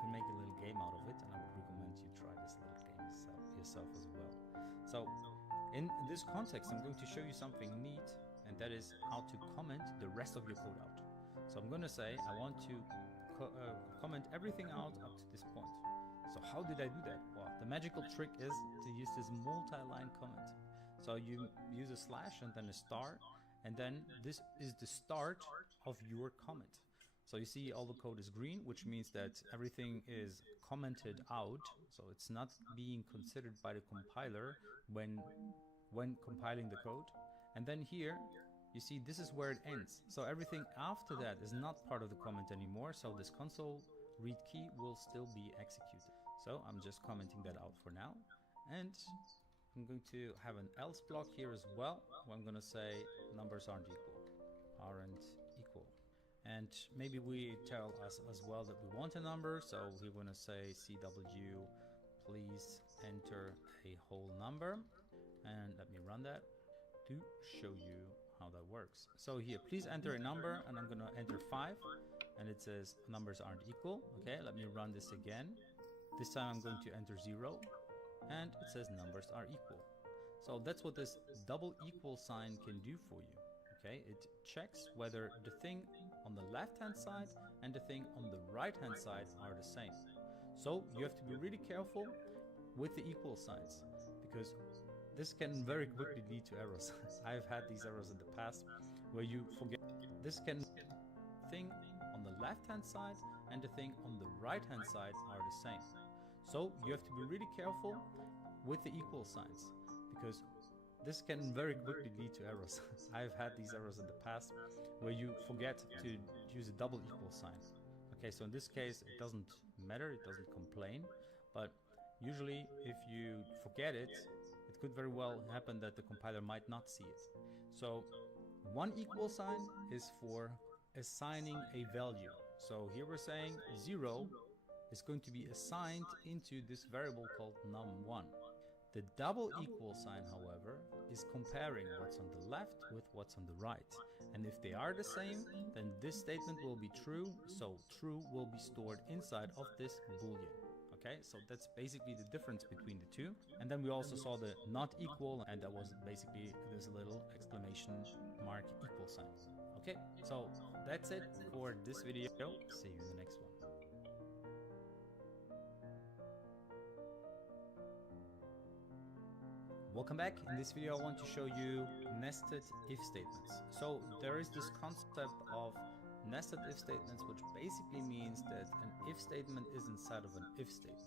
can make a little game out of it, and I would recommend you try this little myself as well. So in this context, I'm going to show you something neat, and that is how to comment the rest of your code out. So I'm going to say I want to comment everything out up to this point. So how did I do that? Well, the magical trick is to use this multi-line comment. So you use a slash and then a star, and then this is the start of your comment. So you see all the code is green, which means that everything is commented out. So it's not being considered by the compiler when compiling the code. And then here you see this is where it ends. So everything after that is not part of the comment anymore. So this console read key will still be executed. So I'm just commenting that out for now. And I'm going to have an else block here as well, where I'm going to say numbers aren't equal. And maybe we tell us as well that we want a number. So we're going to say CW, please enter a whole number. And let me run that to show you how that works. So here, please enter a number, and I'm going to enter 5. And it says numbers aren't equal. Okay, let me run this again. This time I'm going to enter 0. And it says numbers are equal. So that's what this double equal sign can do for you. Okay, it checks whether the thing on the left-hand side and the thing on the right-hand side are the same. So you have to be really careful with the equal signs, because this can very quickly lead to errors. I've had these errors in the past where you forget this can thing on the left-hand side and the thing on the right-hand side are the same. So you have to be really careful with the equal signs, because this can very quickly lead to errors. I've had these errors in the past where you forget to use a double equal sign. Okay, so in this case it doesn't matter, it doesn't complain, but usually if you forget it, it could very well happen that the compiler might not see it. So one equal sign is for assigning a value. So here we're saying 0 is going to be assigned into this variable called num1. The double equal sign, however, is comparing what's on the left with what's on the right. And if they are the same, then this statement will be true, so true will be stored inside of this boolean. Okay, so that's basically the difference between the two. And then we also saw the not equal, and that was basically this little exclamation mark equal sign. Okay, so that's it for this video. See you in the next one. Welcome back. In this video I want to show you nested if statements. So there is this concept of nested if statements, which basically means that an if statement is inside of an if statement.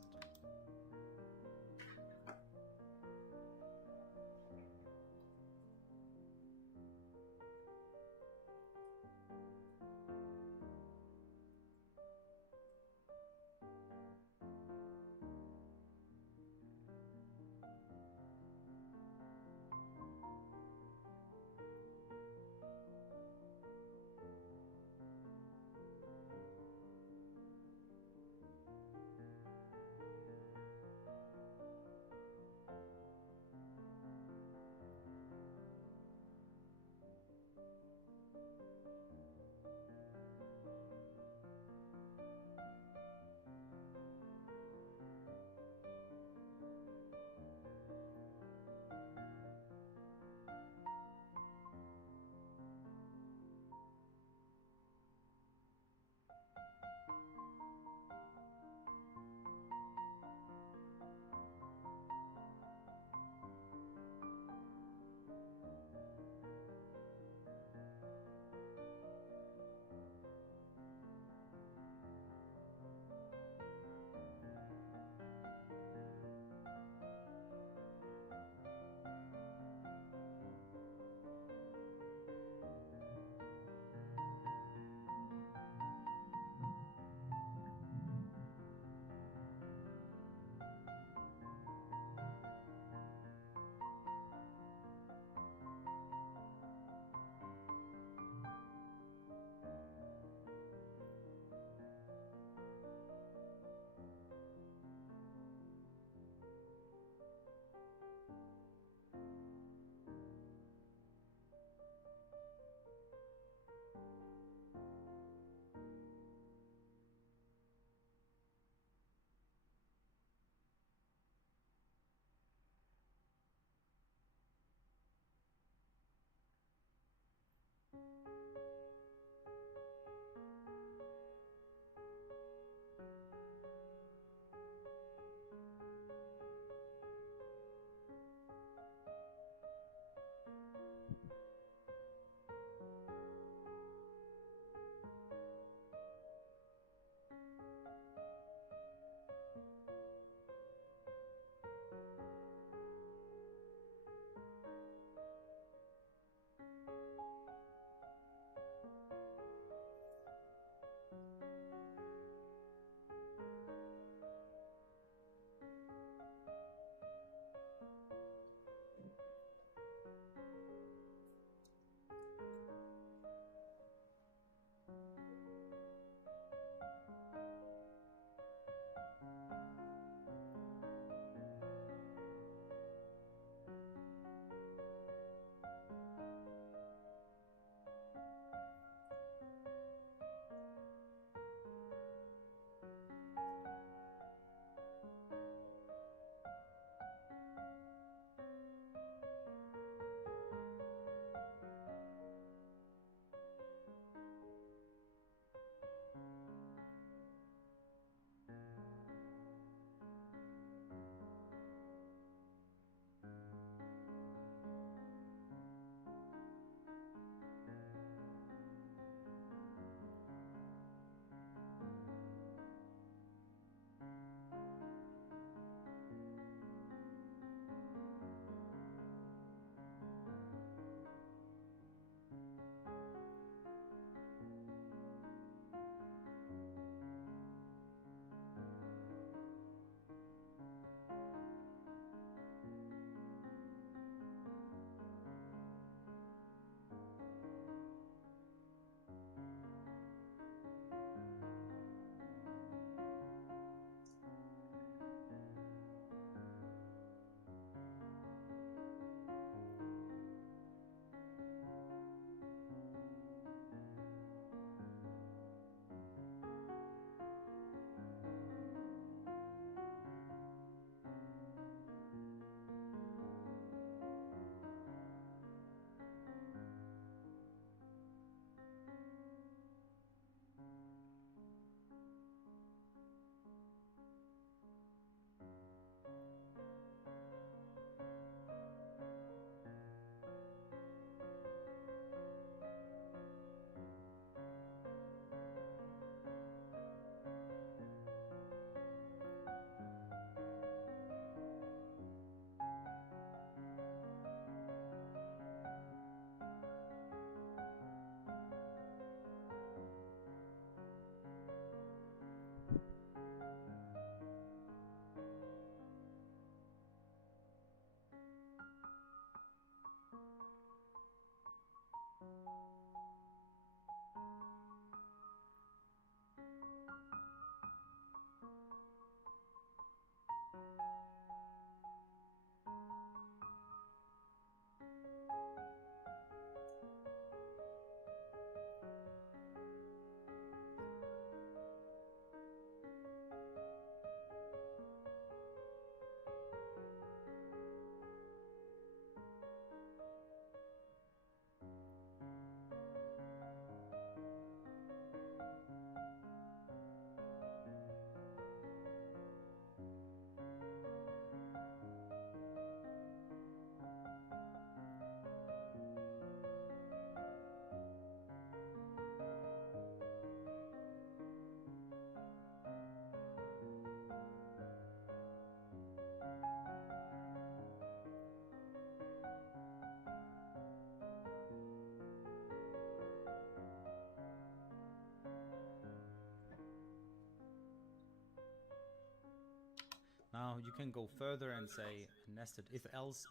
Now you can go further and say a nested if else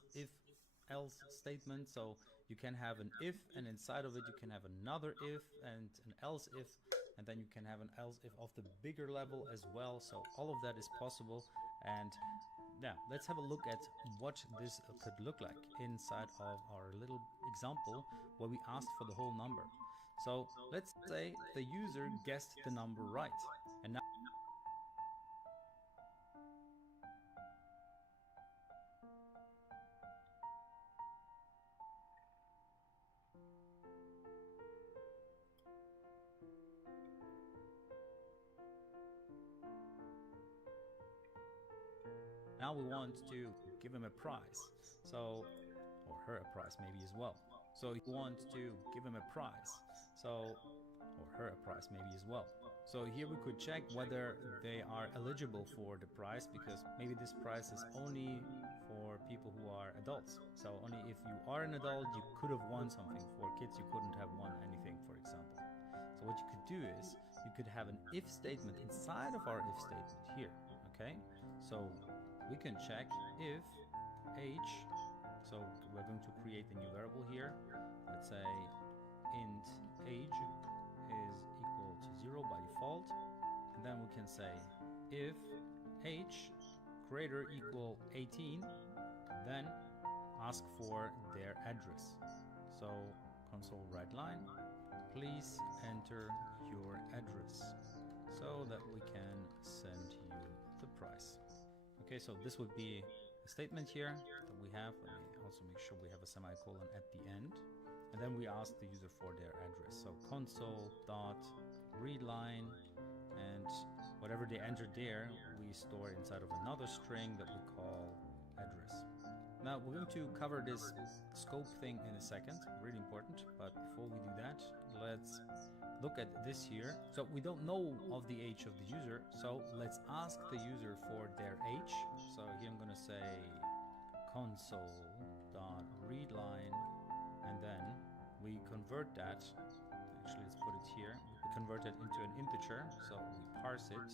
statement. So you can have an if, and inside of it you can have another if and an else if, and then you can have an else if of the bigger level as well. So all of that is possible. And yeah, let's have a look at what this could look like inside of our little example where we asked for the whole number. So let's say the user guessed the number right, and now we want to give him a prize. So, or her a prize maybe as well. So you want to give him a prize. So, or her a prize maybe as well. So here we could check whether they are eligible for the prize, because maybe this prize is only for people who are adults. So only if you are an adult you could have won something. For kids you couldn't have won anything, for example. So what you could do is you could have an if statement inside of our if statement here. Okay, so we can check if age, so we're going to create a new variable here. Let's say int age is equal to 0 by default, and then we can say if age greater equal 18, then ask for their address. So console write line, please enter your address so that we can send you the prize. Okay, so this would be a statement here that we have. Let me also make sure we have a semicolon at the end. And then we ask the user for their address. So console.readline, and whatever they entered there, we store inside of another string that we call address. Now we're going to cover this scope thing in a second, really important. But before we do that, let's look at this here. So we don't know of the age of the user, so let's ask the user for their age. So here I'm going to say console.readline, and then we convert that. Actually, let's put it here. We convert it into an integer, so we parse it.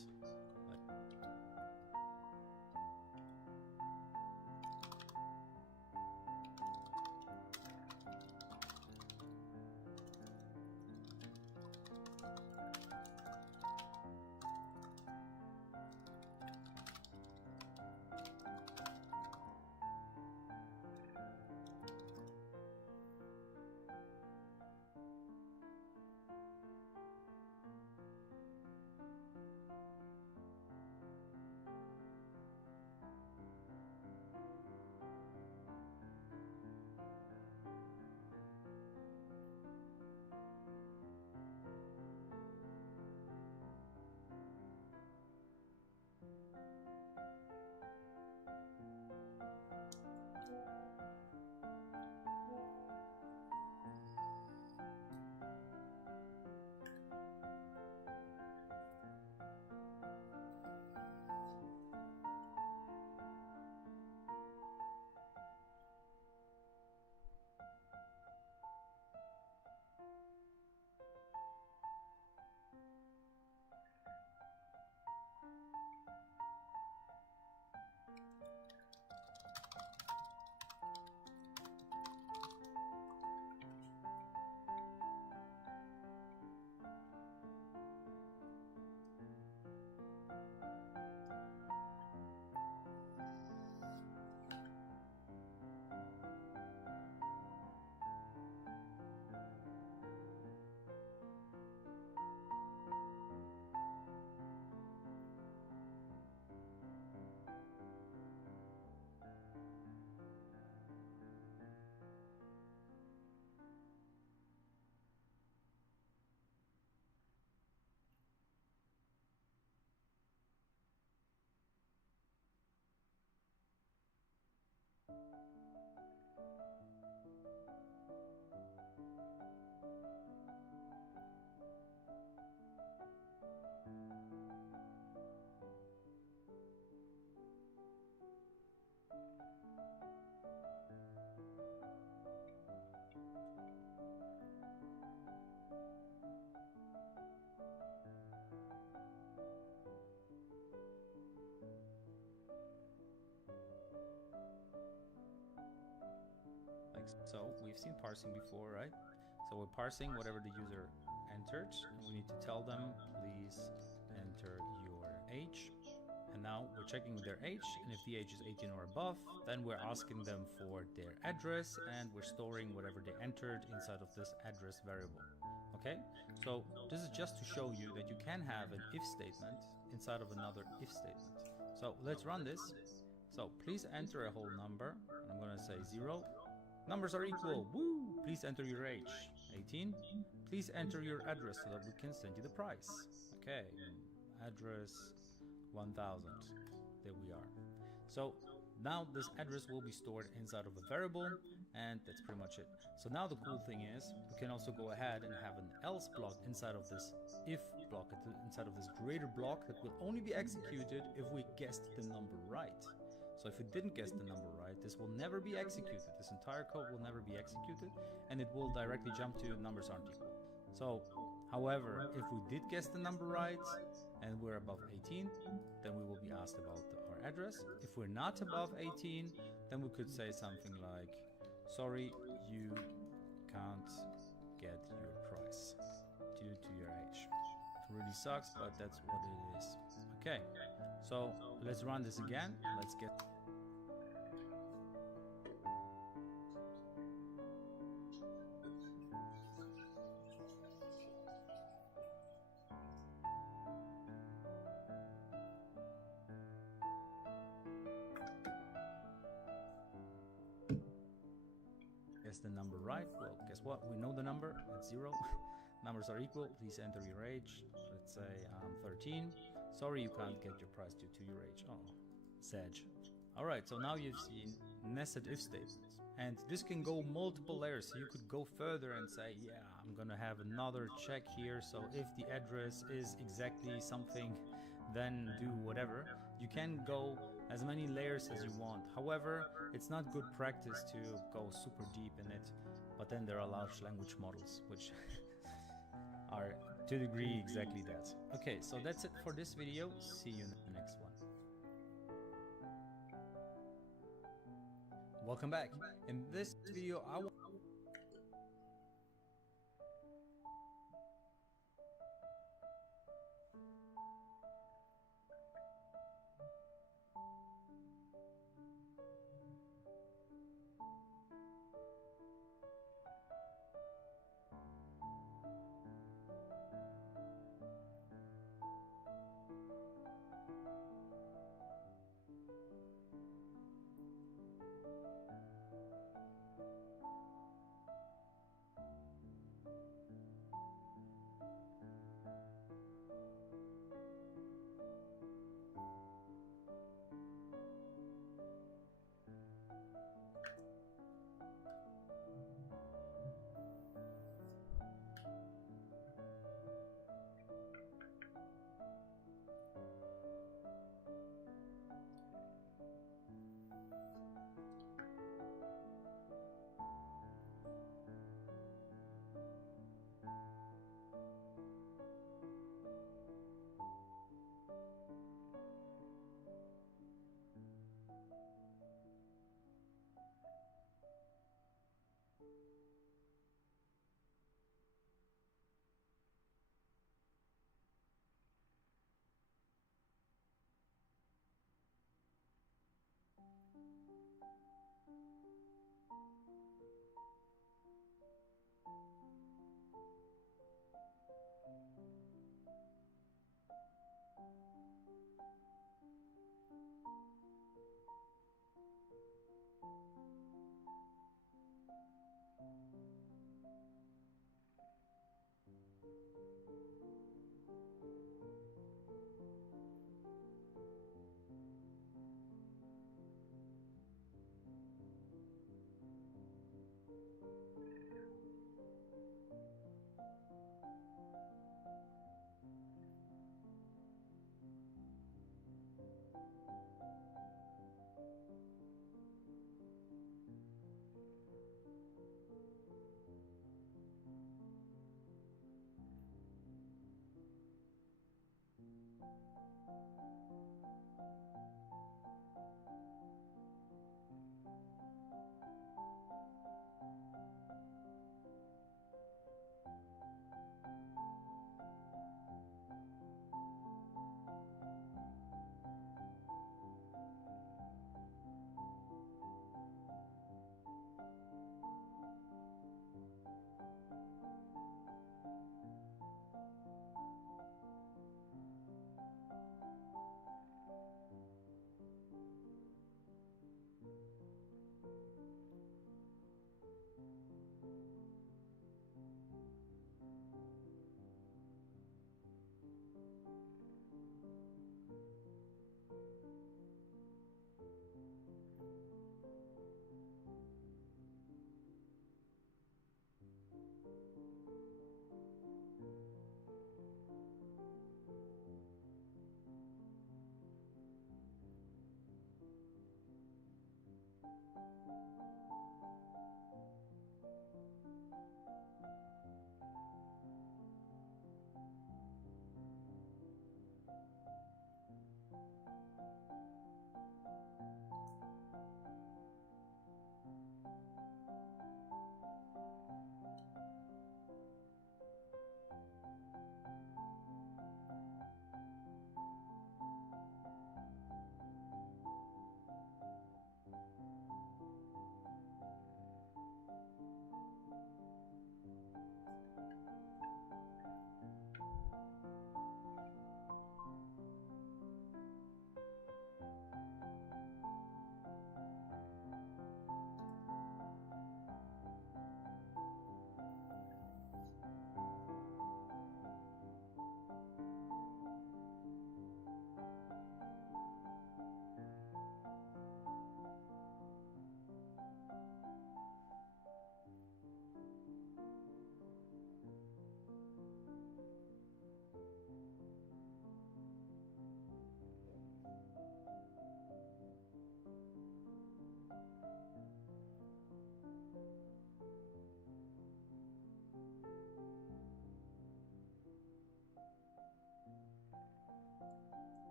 So we've seen parsing before, right? So we're parsing whatever the user entered, and we need to tell them, please enter your age. And now we're checking their age, and if the age is 18 or above, then we're asking them for their address, and we're storing whatever they entered inside of this address variable. Okay, so this is just to show you that you can have an if statement inside of another if statement. So let's run this. So please enter a whole number, and I'm gonna say 0. Numbers are equal, woo! Please enter your age, 18. Please enter your address so that we can send you the price. Okay, address 1000. There we are. So now this address will be stored inside of a variable, and that's pretty much it. So now the cool thing is we can also go ahead and have an else block inside of this if block, inside of this greater block that will only be executed if we guessed the number right. So if we didn't guess the number right, this will never be executed. This entire code will never be executed, and it will directly jump to numbers aren't equal. So, however, if we did guess the number right and we're above 18, then we will be asked about our address. If we're not above 18, then we could say something like, sorry, you can't get your price due to your age. It really sucks, but that's what it is. Okay, so let's run this again. Let's get... guess the number right. Well, guess what? We know the number. It's 0. Numbers are equal. Please enter your age. Let's say 13. Sorry, you can't get your price due to your age. Oh, Sag. Alright, so now you've seen nested if statements. And this can go multiple layers. So you could go further and say, yeah, I'm gonna have another check here. So if the address is exactly something, then do whatever. You can go as many layers as you want. However, it's not good practice to go super deep in it. But then there are large language models, which are to a degree exactly that. Okay, so that's it for this video. See you in the next one. Welcome back. In this video, I want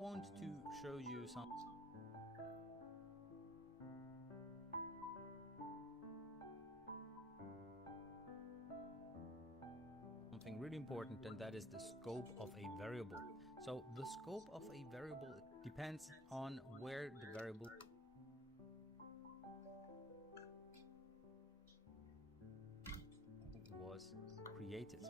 Want to show you something really important, and that is the scope of a variable. So the scope of a variable depends on where the variable was created.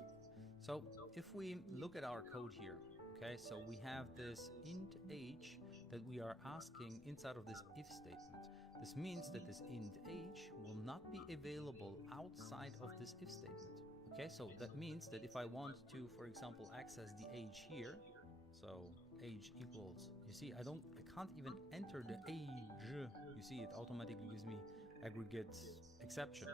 So if we look at our code here, okay, so we have this int age that we are asking inside of this if statement. This means that this int age will not be available outside of this if statement. Okay, so that means that if I want to, for example, access the age here, so age equals, you see, I can't even enter the age. You see, it automatically gives me aggregate exception.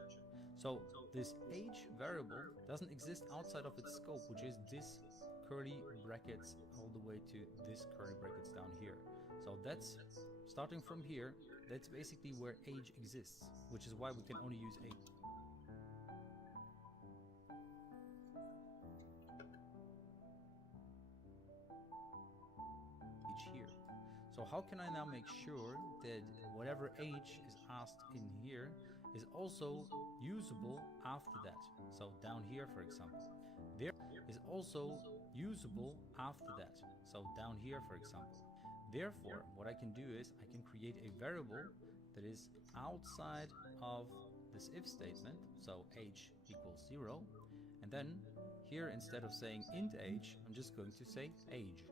So this age variable doesn't exist outside of its scope, which is this curly brackets all the way to this curly brackets down here. So that's starting from here. That's basically where age exists, which is why we can only use age. Here. So how can I now make sure that whatever age is asked in here is also usable after that? So down here, for example, there is also usable after that. So down here, for example. Therefore, what I can do is I can create a variable that is outside of this if statement. So age equals 0. And then here, instead of saying int age, I'm just going to say age.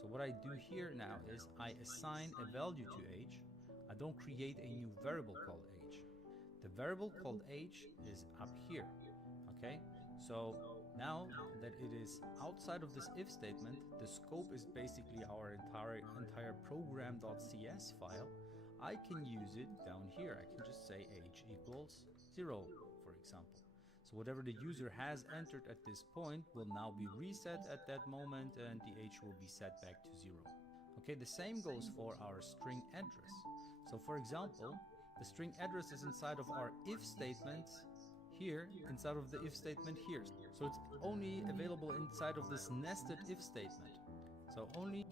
So what I do here now is I assign a value to age. I don't create a new variable called age. The variable called age is up here. Okay, so now that it is outside of this if statement, the scope is basically our entire program.cs file. I can use it down here. I can just say age equals 0, for example. So whatever the user has entered at this point will now be reset at that moment, and the age will be set back to 0. Okay, the same goes for our string address. So for example, the string address is inside of our if statement here, inside of the if statement here. So it's only available inside of this nested if statement. So only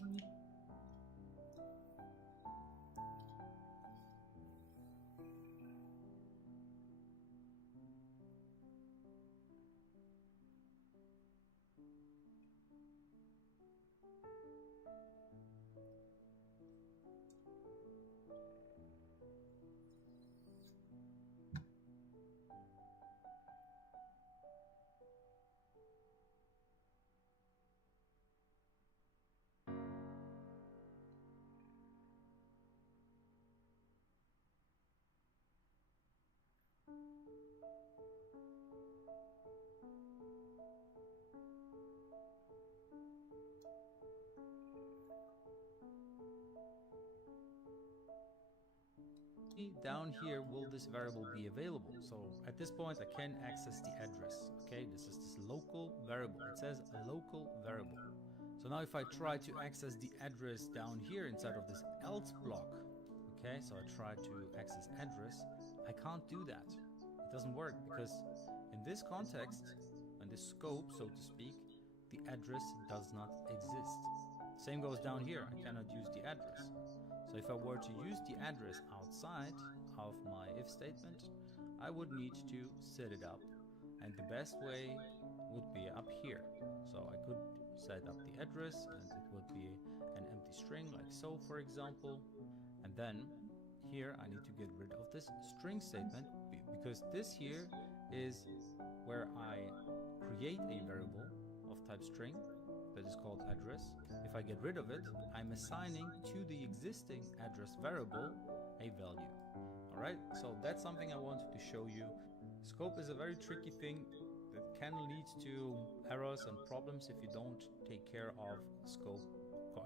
down here will this variable be available. So at this point I can access the address. Okay, this is this local variable. It says a local variable. So now if I try to access the address down here inside of this else block, okay, so I try to access address, I can't do that. It doesn't work because in this context, in this scope, so to speak, the address does not exist. Same goes down here. I cannot use the address. So if I were to use the address outside of my if statement, I would need to set it up. And the best way would be up here. So I could set up the address, and it would be an empty string like so, for example. And then here I need to get rid of this string statement because this here is where I create a variable of type string that is called address. If I get rid of it, I'm assigning to the existing address variable a value. Alright, so that's something I wanted to show you. Scope is a very tricky thing that can lead to errors and problems if you don't take care of scope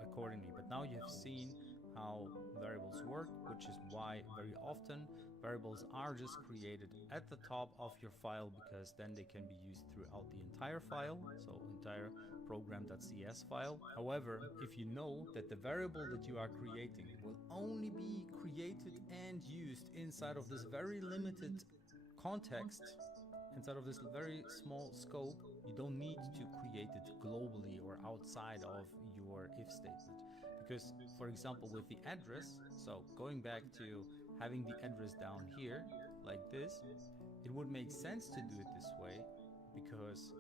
accordingly. But now you have seen how variables work, which is why very often variables are just created at the top of your file, because then they can be used throughout the entire file, so entire program.cs file. However, if you know that the variable that you are creating will only be created and used inside of this very limited context, inside of this very small scope, you don't need to create it globally or outside of your if statement. Because, for example, with the address, so going back to having the address down here, like this, it would make sense to do it this way, because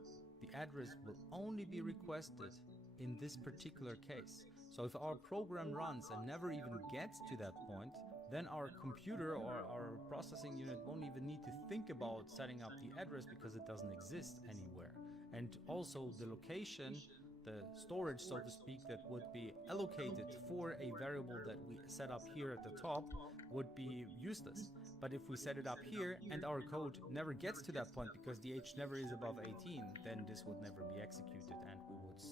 the address will only be requested in this particular case. So if our program runs and never even gets to that point, then our computer or our processing unit won't even need to think about setting up the address because it doesn't exist anywhere. And also the location, the storage, so to speak, that would be allocated for a variable that we set up here at the top would be useless. But if we set it up here and our code never gets to that point because the age never is above 18, then this would never be executed and we would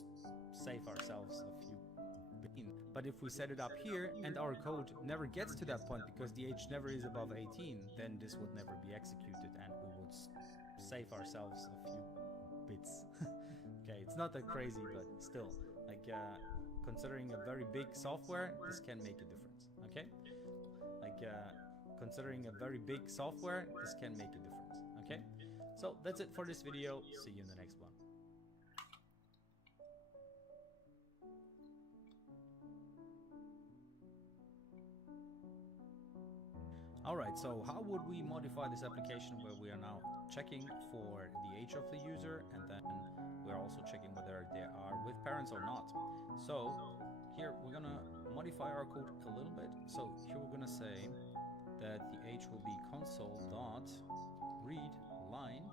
save ourselves a few bits. But if we set it up here and our code never gets to that point because the age never is above 18, then this would never be executed and we would save ourselves a few bits. Okay, it's not that crazy, but still, like considering a very big software, this can make a difference. Okay, like considering a very big software, this can make a difference. Okay, so that's it for this video. See you in the next one. Alright, so how would we modify this application where we are now checking for the age of the user, and then we're also checking whether they are with parents or not. So here we're gonna modify our code a little bit. So here we're gonna say that the age will be console.readLine,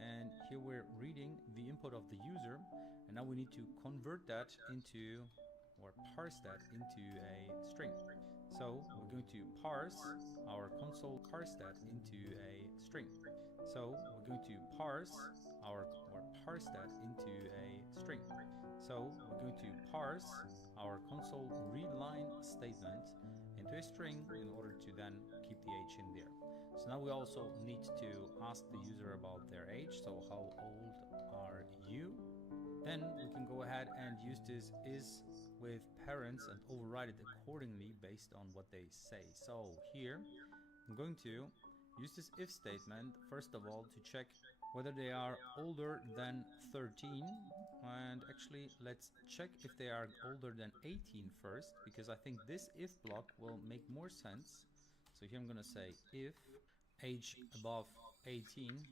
and here we're reading the input of the user, and now we need to convert that into, or parse that into a string. So we're going to parse our console, parse that into a string. So we're going to parse that into a string. So we're going to parse our console readline statement into a string in order to then keep the age in there. So now we also need to ask the user about their age. So how old are you? Then we can go ahead and use this is with parents and override it accordingly based on what they say. So here I'm going to use this if statement first of all to check whether they are older than 13, and actually let's check if they are older than 18 first, because I think this if block will make more sense. So here I'm gonna say if age above 18,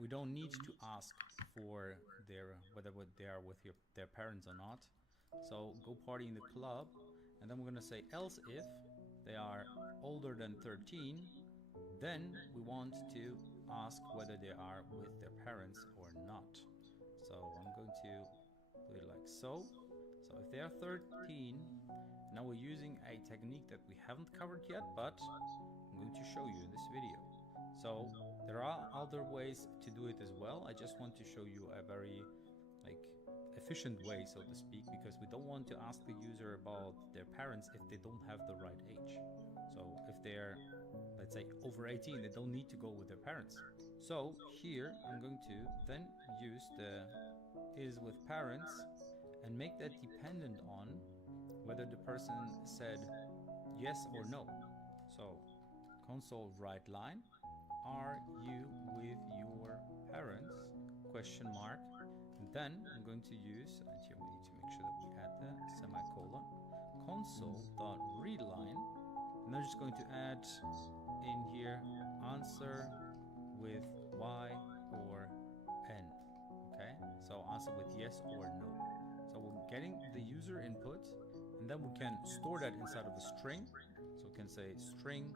we don't need to ask for their whether they are with their parents or not. So go party in the club, and then we're gonna say else if they are older than 13, then we want to ask whether they are with their parents or not. So I'm going to do it like so. So if they are 13, now we're using a technique that we haven't covered yet, but I'm going to show you in this video. So there are other ways to do it as well. I just want to show you a very efficient way, so to speak, because we don't want to ask the user about their parents if they don't have the right age. So if they're, let's say, over 18, they don't need to go with their parents. So here I'm going to then use the is with parents and make that dependent on whether the person said yes or no. So console write line, are you with your parents? Question mark. And then I'm going to use, and here we need to make sure that we add the semicolon, console.readline, and I'm just going to add in here answer with Y or N. Okay, so answer with yes or no. getting the user input, and then we can store that inside of a string. So we can say string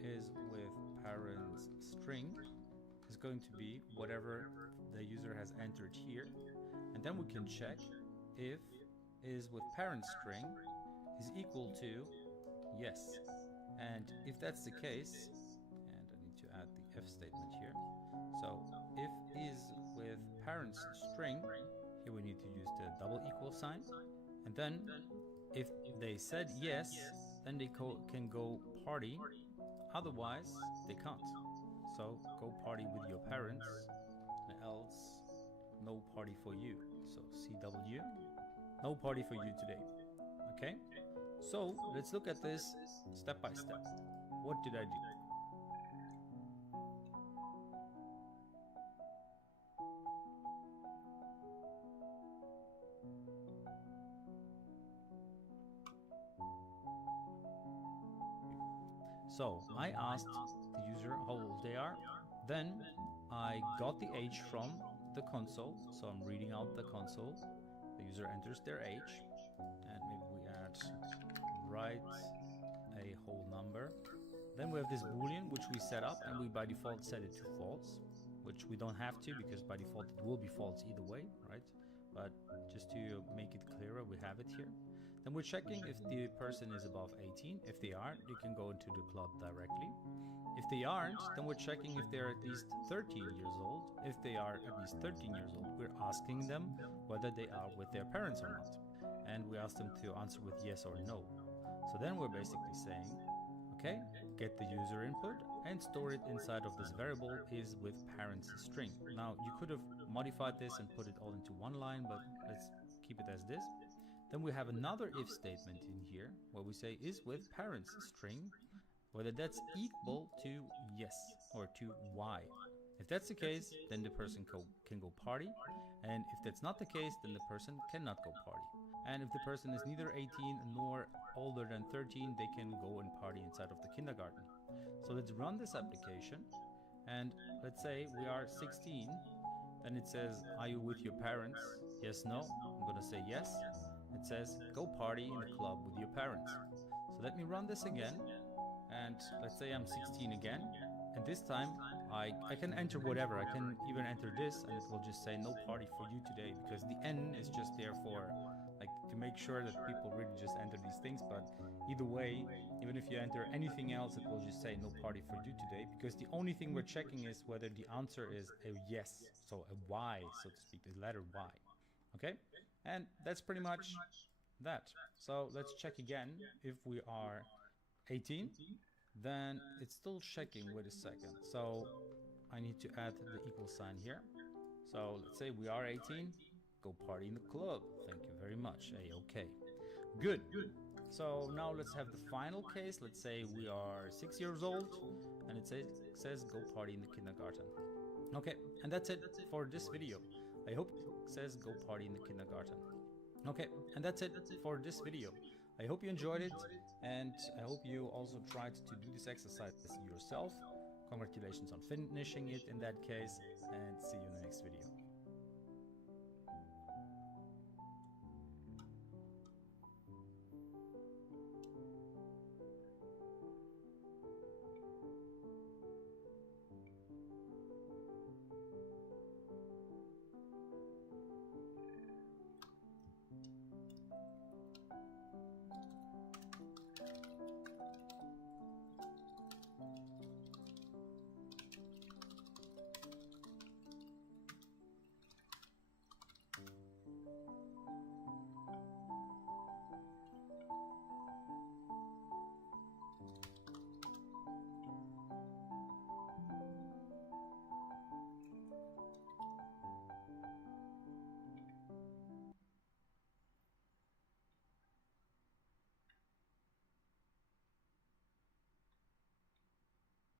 is with parents string is going to be whatever the user has entered here, and then we can check if is with parent string is equal to yes. And if that's the case, and I need to add the if statement here. So if is with parents string, here we need to use the double equal sign. And then if they said yes, then they can go party. Otherwise, they can't. So go party with your parents, and else no party for you. So CW, no party for you today. Okay? So let's look at this step by step. What did I do? So I asked the user how old they are. Then I got the age from the console. So I'm reading out the console. The user enters their age. And maybe we add write a whole number. Then we have this boolean which we set up, and we by default set it to false, which we don't have to because by default it will be false either way, right? But just to make it clearer, we have it here. Then we're checking if the person is above 18. If they aren't, they can go into the club directly. If they aren't, then we're checking if they're at least 13 years old. If they are at least 13 years old, we're asking them whether they are with their parents or not. And we ask them to answer with yes or no. So then we're basically saying, okay, get the user input and store it inside of this variable is with parents string. Now you could have modified this and put it all into one line, but let's keep it as this. Then we have another if statement in here where we say is with parents string, whether that's equal to yes or to y. If that's the case, then the person can go party, and if that's not the case, then the person cannot go party. And if the person is neither 18 nor older than 13, they can go and party inside of the kindergarten. So let's run this application, and let's say we are 16, then it says, are you with your parents? Yes, no. I'm gonna say yes. It says, go party in the club with your parents. So let me run this again, and let's say I'm 16 again, and this time I can enter whatever. I can even enter this, and it will just say no party for you today, because the N is just there for like to make sure that people really just enter these things. But either way, even if you enter anything else, it will just say no party for you today, because the only thing we're checking is whether the answer is a yes, so a Y, so to speak, the letter Y. Okay, and that's pretty much that. So let's check again. If we are 18, then it's still checking. Wait a second. So I need to add the equal sign here. So let's say we are 18. Go party in the club. Thank you very much. Okay. Good. So now let's have the final case. Let's say we are 6 years old, and it says go party in the kindergarten. Okay, and that's it for this video. I hope it says go party in the kindergarten. Okay, and that's it for this video. I hope you enjoyed it, and I hope you also tried to do this exercise yourself. Congratulations on finishing it in that case, and see you in the next video.